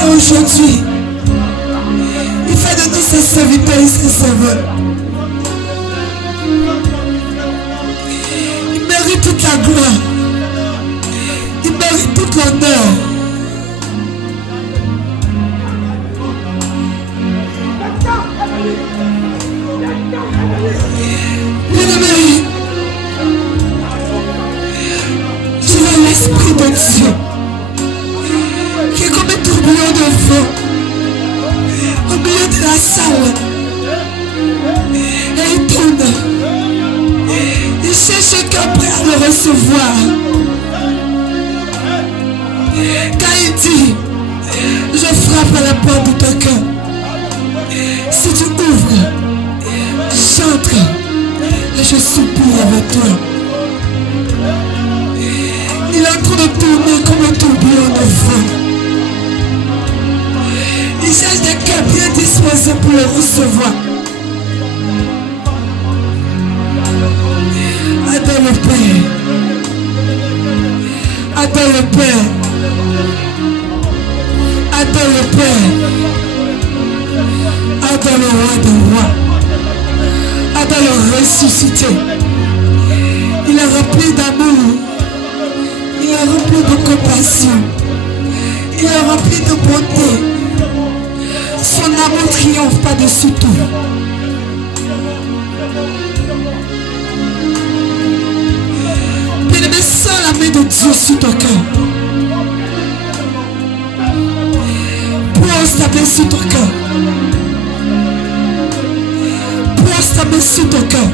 Et aujourd'hui, il fait de nous ses serviteurs et ses serveurs. Il mérite toute la gloire. Il mérite toute l'honneur. Bien-aimé, je veux l'Esprit de Dieu qui est comme un tourbillon de vent au milieu de la salle. Et il tourne. Il cherche quelqu'un prêt à le recevoir. Quand il dit, je frappe à la porte de ton cœur. Si tu ouvres, j'entre et je soupire avec toi. Il est en train de tourner comme un tourbillon de vent. Il cherche des cœurs bien disposés pour le recevoir. Adore le Père. Adore le Père. Adore le Père. Adore le roi des rois. Adore le ressuscité. Il est rempli d'amour. Il est rempli de compassion. Il est rempli de bonté. Son amour triomphe par-dessus tout. Bien-aimé, sens la main de Dieu sur ton cœur. Pose ta main sur ton cœur. Pose ta main sur ton cœur.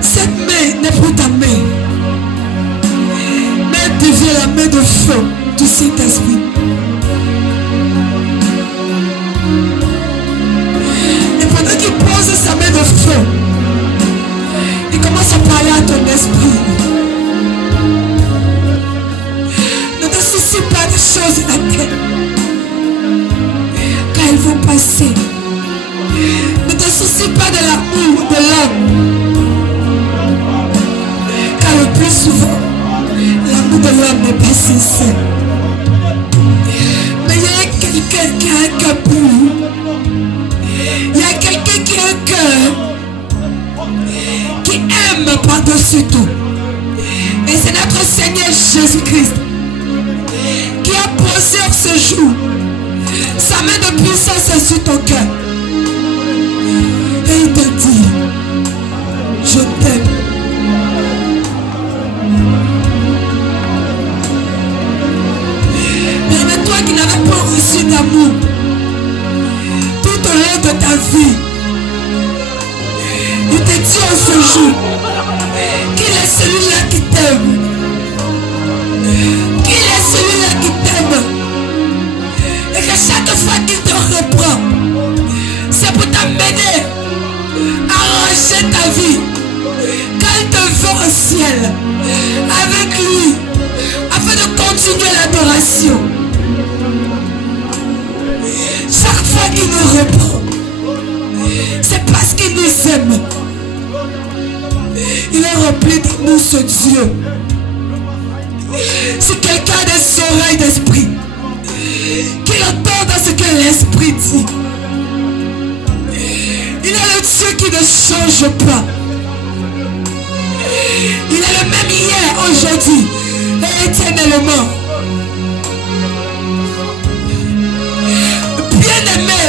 Cette main n'est plus ta main, mais elle devient la main de feu du Saint-Esprit. Et pendant qu'il pose sa main de feu, il commence à parler à ton esprit. Ne te soucie pas des choses de la terre, car elles vont passer. Ne te soucie pas de l'amour de l'homme, car le plus souvent, l'amour de l'homme n'est pas sincère. Mais il y a quelqu'un qui a un cœur pur. Il y a quelqu'un qui a un cœur qui aime par-dessus tout. Et c'est notre Seigneur Jésus-Christ qui a posé en ce jour sa main de puissance sur ton cœur. Et il te dit, je t'aime. Mais toi qui n'avais pas reçu d'amour tout au long de ta vie, il te dit en ce jour qu'il est celui-là qui t'aime. Qu'il est celui-là qui t'aime. Et que chaque fois qu'il te reprend, c'est pour t'amener à ranger ta vie. Quand il te veut au ciel avec lui, afin de continuer l'adoration. Chaque fois qu'il nous reprend, c'est parce qu'il nous aime. Il est rempli d'amour, ce Dieu. Si quelqu'un a des oreilles d'esprit, qu'il entende ce que l'esprit dit. Il est le Dieu qui ne change pas. Il est le même hier, aujourd'hui et éternellement. Bien-aimé,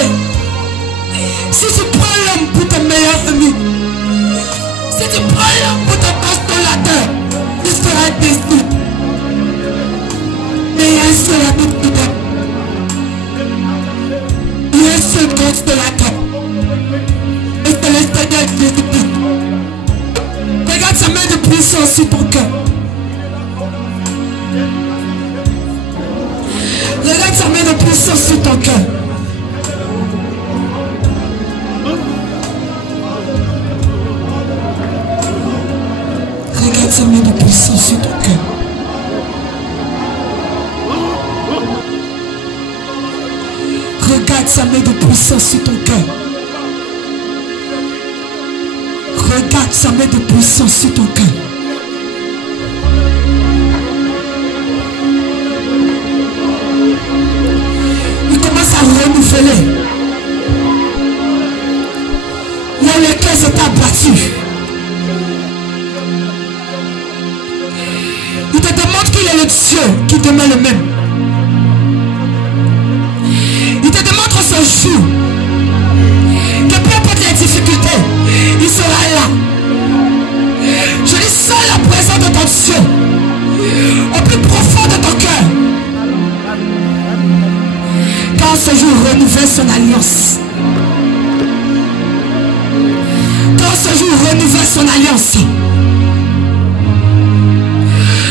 si tu prends l'homme pour ton meilleur ami, si tu prends l'homme pour ton consolateur, tu seras déçu. Mais il y a un seul ami pour toi. Il y a un seul consolateur. Et c'est le Seigneur Jésus-Christ. Regarde sa main de puissance sur ton cœur. Regarde sa main de puissance sur ton cœur. Regarde sa main de puissance sur ton cœur. Regarde sa main de puissance sur ton cœur. Regarde sa main de puissance sur ton cœur. Il commence à renouveler. Là où les cœurs étaient abattus. Il te demande qu'il est le Dieu qui demeure le même. Il te démontre ce jour que peu importe les difficultés, il sera là. Je dis sens la présence de ton Dieu au plus profond de ton cœur. Quand ce jour renouvelle son alliance. Quand ce jour renouvelle son alliance.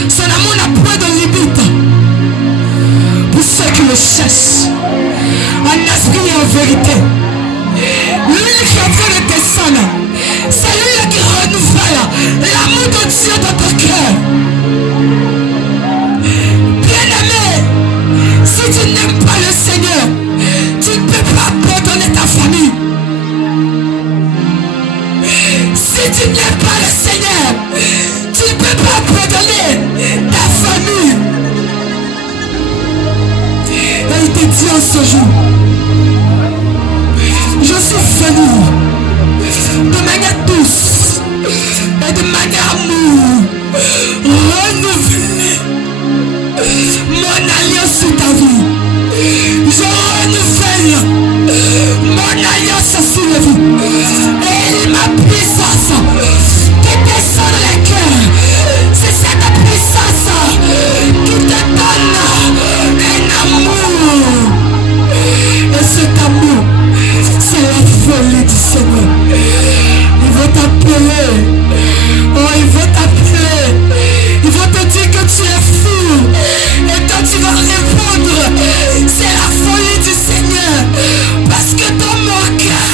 Son amour n'a point de limite pour ceux qui le cherchent en esprit et en vérité. Lui qui est en train de descendre, c'est lui qui renouvelle l'amour de Dieu dans ton cœur. Bien-aimé, si tu n'aimes pas le Seigneur, tu ne peux pas abandonner ta famille. Si tu n'aimes pas le Seigneur, tu ne peux pas abandonner ta famille. Et il te dit en ce jour, je suis venu de manière douce et de manière amour renouveler mon alliance sur ta vie. Je renouvelle mon alliance sur la vie. Et ma puissance qui descend dans les cœurs, c'est cette puissance qui te donne un amour. Et cet amour, c'est la folie du Seigneur. Il va t'appeler. Oh, il va t'appeler. Il va te dire que tu es fou. Et quand tu vas répondre, c'est la folie du Seigneur. Parce que dans mon cœur,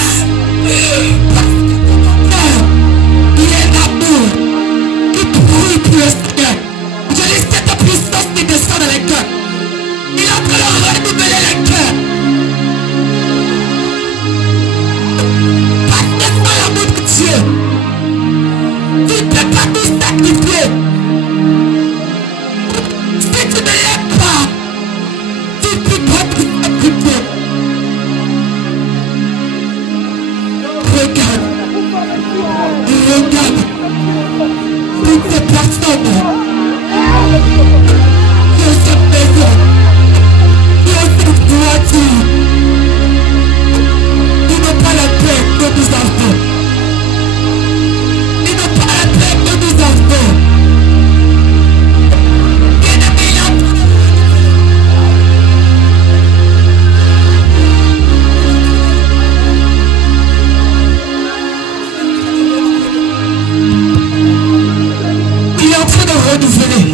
il y a un amour qui brûle pour le Seigneur. Je dis cette puissance qui descend dans les cœurs. Il est en train de renouveler les cœurs. L'amour de Dieu, tu ne peux pas tout sacrifier. Si tu ne l'aimes pas, tu ne peux pas tout sacrifier. Regarde toutes ces personnes qui ont cette maison, qui ont cette voiture, qui n'ont pas la paix que nous avons. Ils n'ont pas la paix que nous avons. Il est en train de renouveler.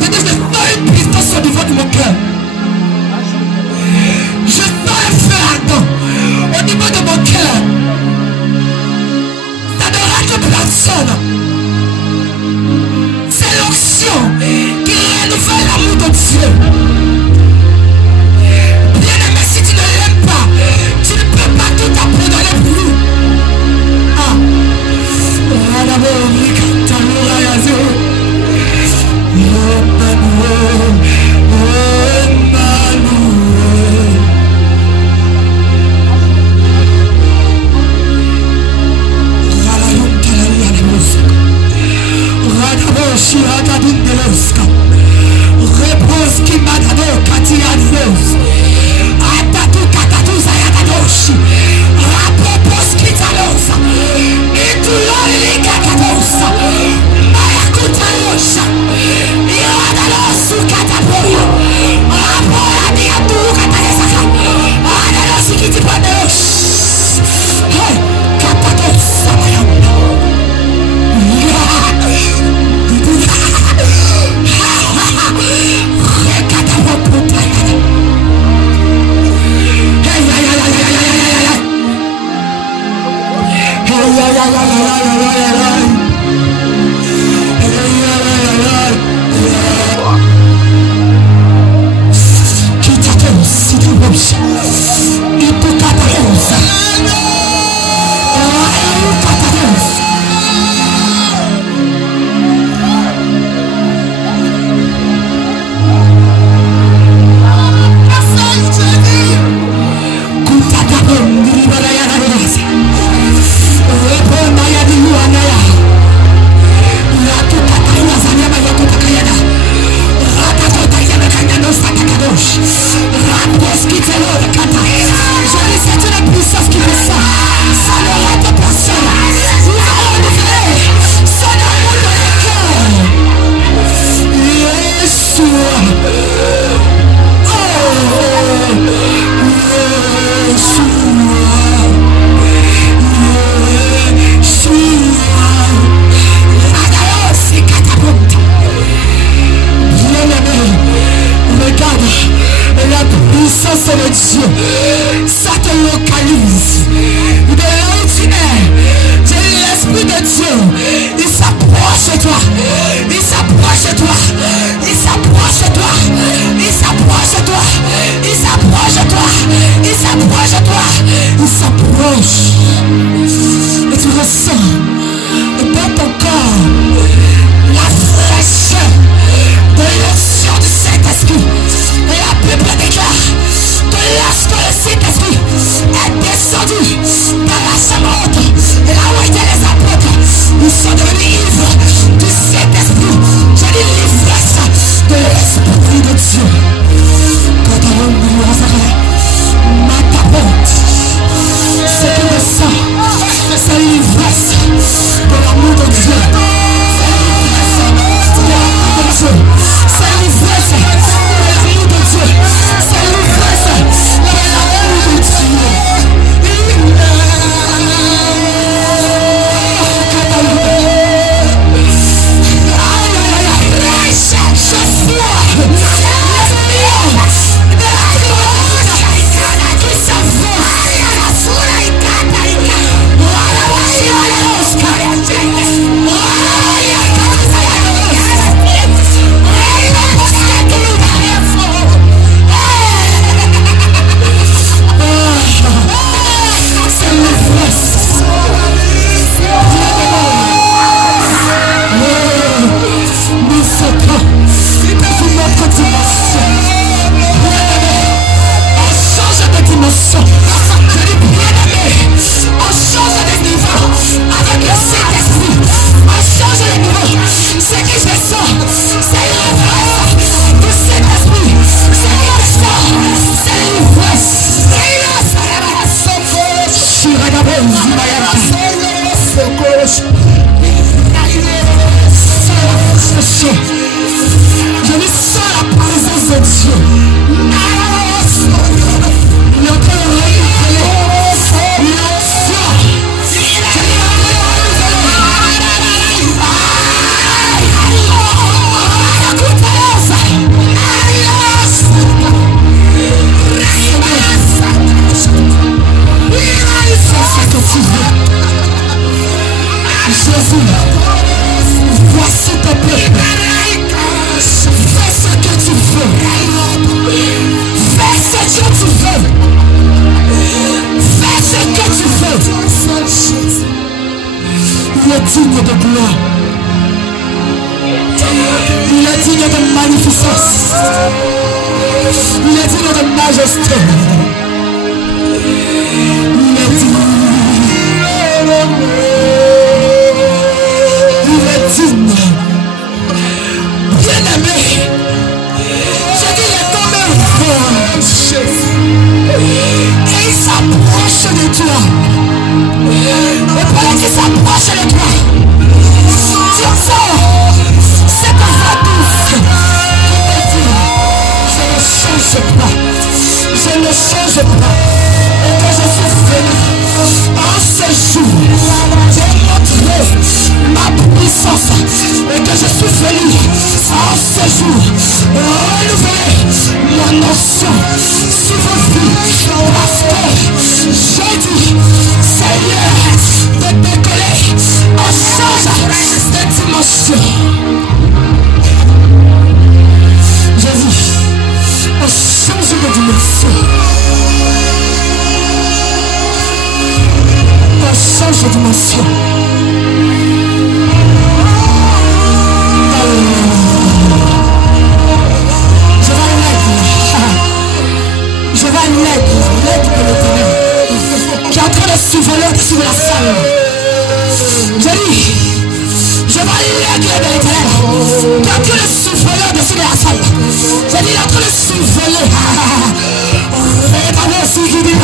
C'est-à-dire que je sens une puissance au niveau de mon cœur. Bien-aimé, je dis les tombés ce jour, renouvelez mon notion sur vos vies. Parce que j'ai dit, Seigneur, de décoller, on change de dimension. J'ai dit, on change de dimension. On change de dimension. Je vais l'aide de l'Éternel qui est en train de survoler au-dessus de la salle. Je dis, je vais l'aide de l'Éternel qui est en train de survoler au-dessus de la salle. Je dis, il est en train de survoler. Et pas moi aussi qui dit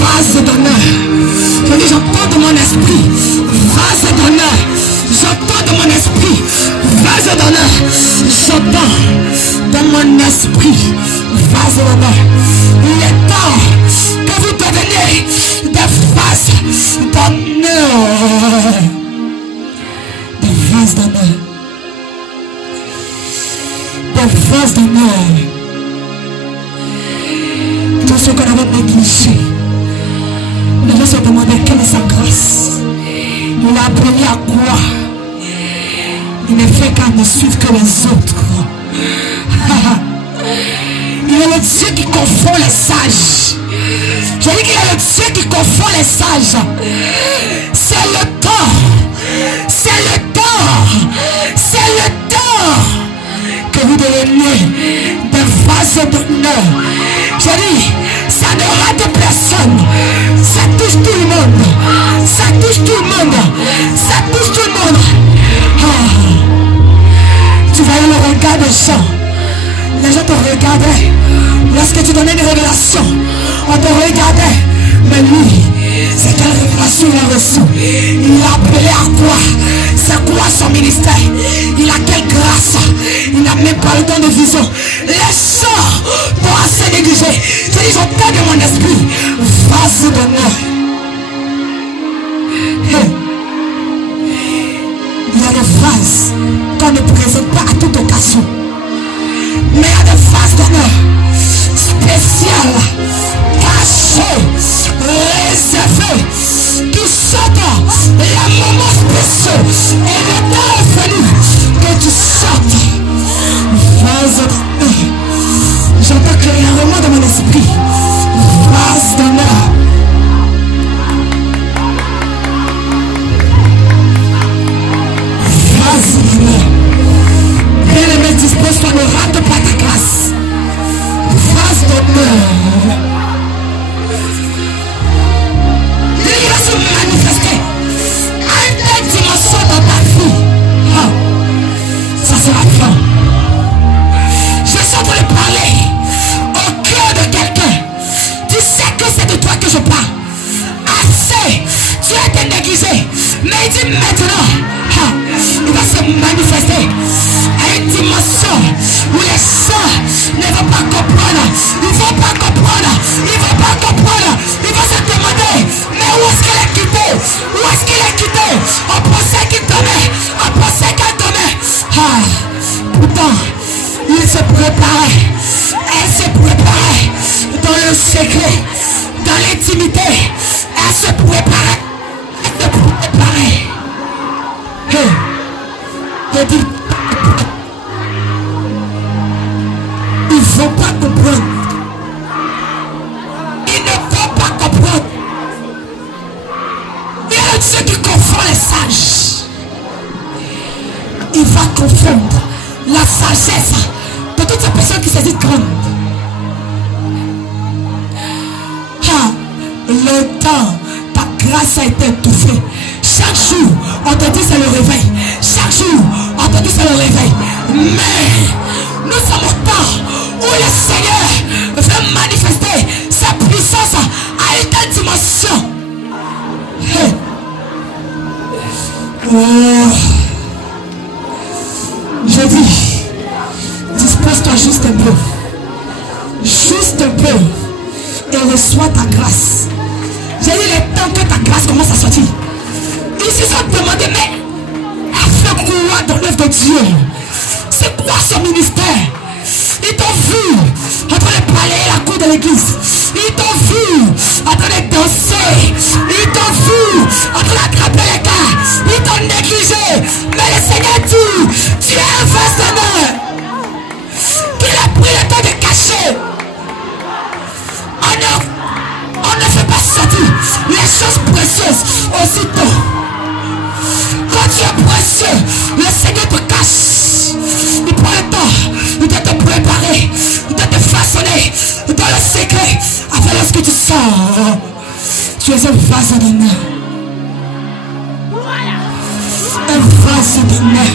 vases d'honneur J'entends dans mon esprit, vase d'honneur. Il est temps que vous deveniez des vases d'honneur. Des vases d'honneur. Des vases d'honneur. Tout ce qu'on avait négligé. Nous devons se demander quelle est sa grâce. Il a appris à quoi? Il ne fait qu'à ne suivre que les autres. Il est le Dieu qui confond les sages. Je dis qu'il est le Dieu qui confond les sages. C'est le temps. C'est le temps. C'est le temps que vous devenez des vases d'honneur. Je dis, ça ne rate personne. Ça touche tout le monde. Ça touche tout le monde. Ça touche tout le monde. Tu voyais le regard des gens. Les gens te regardaient. Lorsque tu donnais une révélation, on te regardait. Mais lui, c'est quelle révélation il a reçue? Il a appelé à quoi? C'est quoi son ministère? Il a quelle grâce? Il n'a même pas le temps de vision. Les gens t'ont assez négligé. Je dis, j'entends de mon esprit, vase d'honneur. Il y a des vases qu'on ne présente pas à toute occasion. Mais il y a des vases d'honneur spéciales, cachés, réservés, qui sortent les moments spéciaux. Et le temps est venu que tu sortes. Vase d'honneur. J'entends clairement dans mon esprit. Vase d'honneur. Bien-aimé, dispose-toi, ne rate pas ta grâce. Vase d'honneur. Il va se manifester à une telle dimension dans ta vie. Ça sera fin. Je suis en train de parler au cœur de quelqu'un. Tu sais que c'est de toi que je parle. Assez. Tu as été négligé. Mais il dit maintenant, il va se manifester à une dimension où les gens ne vont pas comprendre. Ils ne vont pas comprendre. Ils ne vont pas comprendre. Ils vont se demander, mais où est-ce qu'elle est quittée? Où est-ce qu'il est quitté? On pensait qu'il dormait. On pensait qu'elle dormait. Pourtant, il se préparait. Elle se préparait dans le secret, dans l'intimité. Elle se préparait. Elle se préparait. Je dis, ils ne vont pas comprendre. Ils ne vont pas comprendre. Il y a un Dieu qui confond les sages. Il va confondre la sagesse de toutes ces personnes qui se disent grandes. Longtemps, ta grâce a été étouffée. Chaque jour, on te dit c'est le réveil. Chaque jour, on te dit c'est le réveil. Mais nous sommes au temps où le Seigneur veut manifester sa puissance à une telle dimension. Je dis, dispose-toi juste un peu. Juste un peu. Et reçois ta grâce. J'ai dit le temps que ta grâce commence à sortir. Ils se sont demandé, mais elle fait quoi dans l'œuvre de Dieu? C'est quoi son ministère? Ils t'ont vu en train de balayer la cour de l'église. Ils t'ont vu en train de danser. Ils t'ont vu en train d'attraper les gars. Ils t'ont négligé. Mais le Seigneur dit, tu es un vase d'honneur. Qu'il a pris le temps de cacher. On ne fait pas sortir les choses précieuses aussitôt. Quand tu es précieux, le Seigneur te cache. Il prend le temps de te préparer, de te façonner dans le secret. Afin lorsque tu sors, tu es un vase d'honneur. Un vase d'honneur.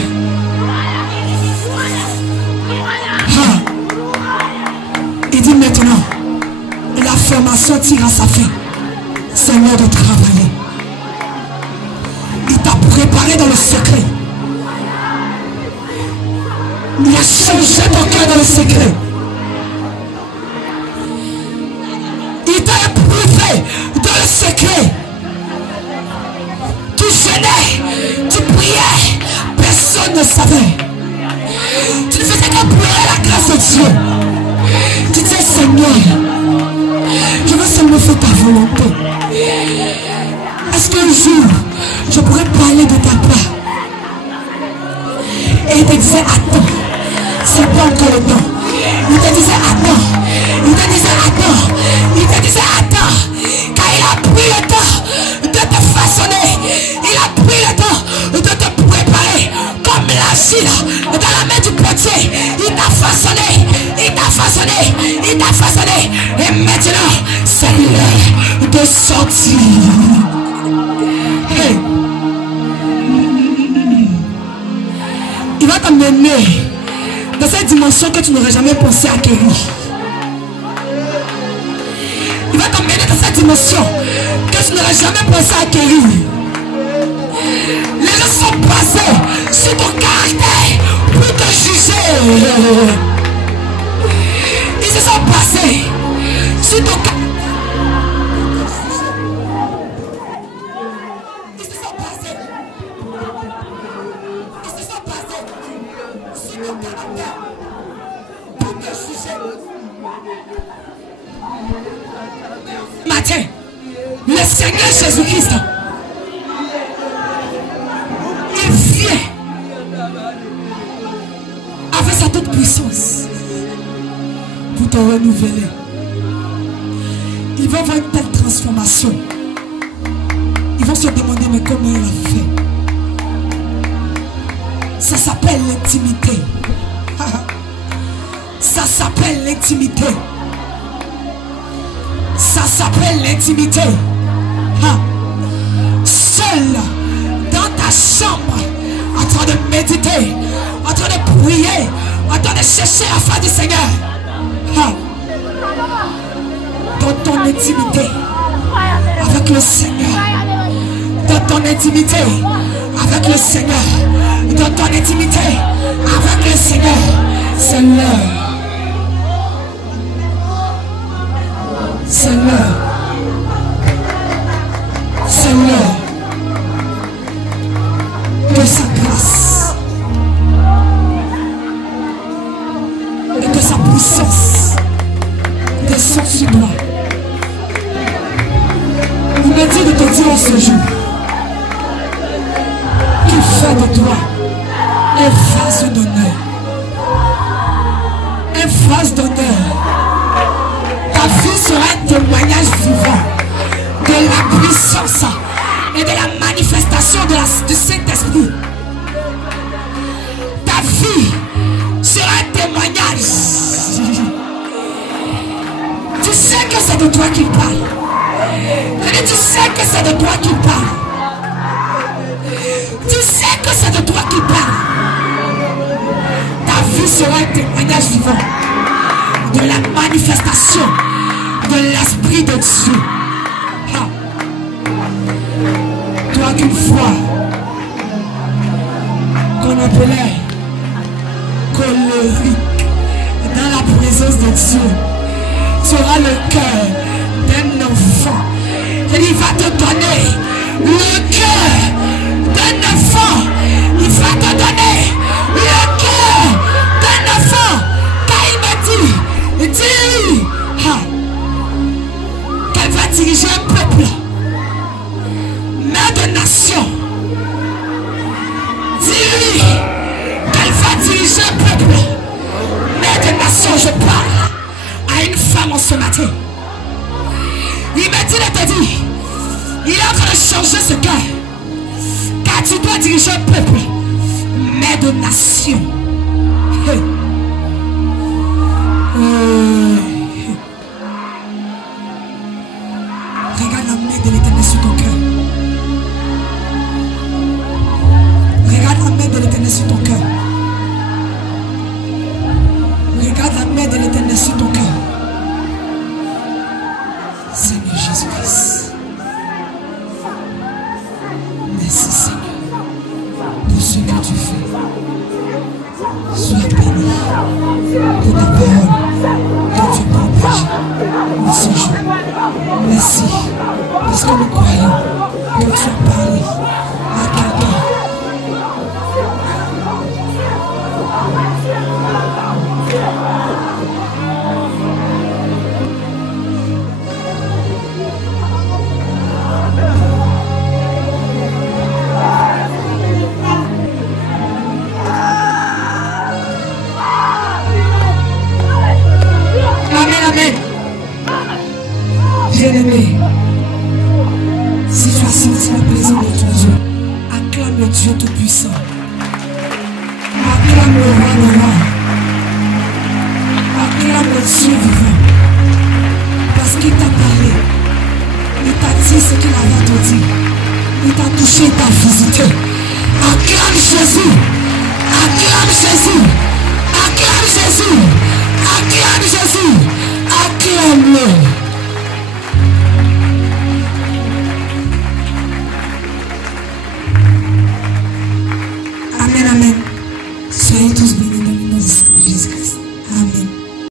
Il dit maintenant, la formation tire à sa fin. C'est l'heure de travailler. Il t'a préparé dans le secret. La touché ton cœur dans le secret. Il t'a éprouvé dans le secret. Tu jeûnais, tu priais, personne ne savait. Tu ne faisais que pleurer la grâce de Dieu. Tu disais, Seigneur, je veux seulement faire ta volonté. Est-ce qu'un jour, je pourrais parler de ta part? Et il te disait, attends, c'est pas encore le temps. Il te disait, attends. Il te disait, attends. Il te disait, attends. Car il a pris le temps de te façonner. Il a pris le temps de te préparer comme l'argile dans la main du potier. Il t'a façonné. Il t'a façonné. Il t'a façonné. Et maintenant, c'est l'heure de sortir. Hey. Il va t'emmener dans cette dimension que tu n'aurais jamais pensé acquérir. Il va t'emmener dans cette dimension que tu n'aurais jamais pensé acquérir. Les gens sont basés sur ton caractère pour te juger. Ils se sont basés sur ton caractère. Matin, le Seigneur Jésus-Christ, il vient avec sa toute puissance pour te renouveler. Il va avoir une telle transformation. Ils vont se demander, mais comment il a fait? Ça s'appelle l'intimité. Ça s'appelle l'intimité. Ça s'appelle l'intimité. Seul dans ta chambre, en train de méditer, en train de prier, en train de chercher la face du Seigneur. Dans ton intimité avec le Seigneur. Dans ton intimité avec le Seigneur. Dans ton intimité avec le Seigneur. C'est l'heure. C'est l'heure. C'est l'heure de sa grâce et de sa puissance descend sur toi. Il m'a dit de te dire ce jour qu'il fait de toi un vase d'honneur. Un vase d'honneur. Ta vie sera un témoignage vivant de la puissance et de la manifestation du Saint-Esprit. Ta vie sera un témoignage. Tu sais que c'est de toi qu'il parle. Tu sais que c'est de toi qu'il parle. Tu sais que c'est de toi qu'il parle. Ta vie sera un témoignage vivant de la manifestation de l'Esprit de Dieu. Toi qu'une fois qu'on appelait colérique dans la présence de Dieu, tu auras le cœur d'un enfant. Il va te donner le cœur d'un enfant. Il va te donner le cœur d'un enfant. Car il m'a dit, dis-lui qu'elle va diriger un peuple, mère de nation. Dis-lui qu'elle va diriger un peuple, mère de nation. Je parle à une femme en ce matin. Il m'a dit de te dire, il est en train de changer ce cœur. Car tu dois diriger un peuple, mère de nation. Hey. Regarde la main de l'Éternel sur ton cœur. Regarde la main de l'Éternel sur ton cœur. Regarde la main de l'Éternel sur ton cœur. Seigneur Jésus-Christ. Merci Seigneur pour ce que tu fais. Sois béni. ta parole que tu partages en ce jour. Merci parce que nous croyons que tu as parlé à quelqu'un. Bien-aimé, si tu as senti la présence de ton Dieu, acclame le Dieu Tout-Puissant. Acclame le Roi des Rois. Acclame le Dieu vivant. Parce qu'il t'a parlé. Il t'a dit ce qu'il avait à te dire. Il t'a touché, il t'a visité. Acclame Jésus. Acclame Jésus. Acclame Jésus. Acclame Jésus. Acclame-le. Amen, amen. Soyez tous bénis.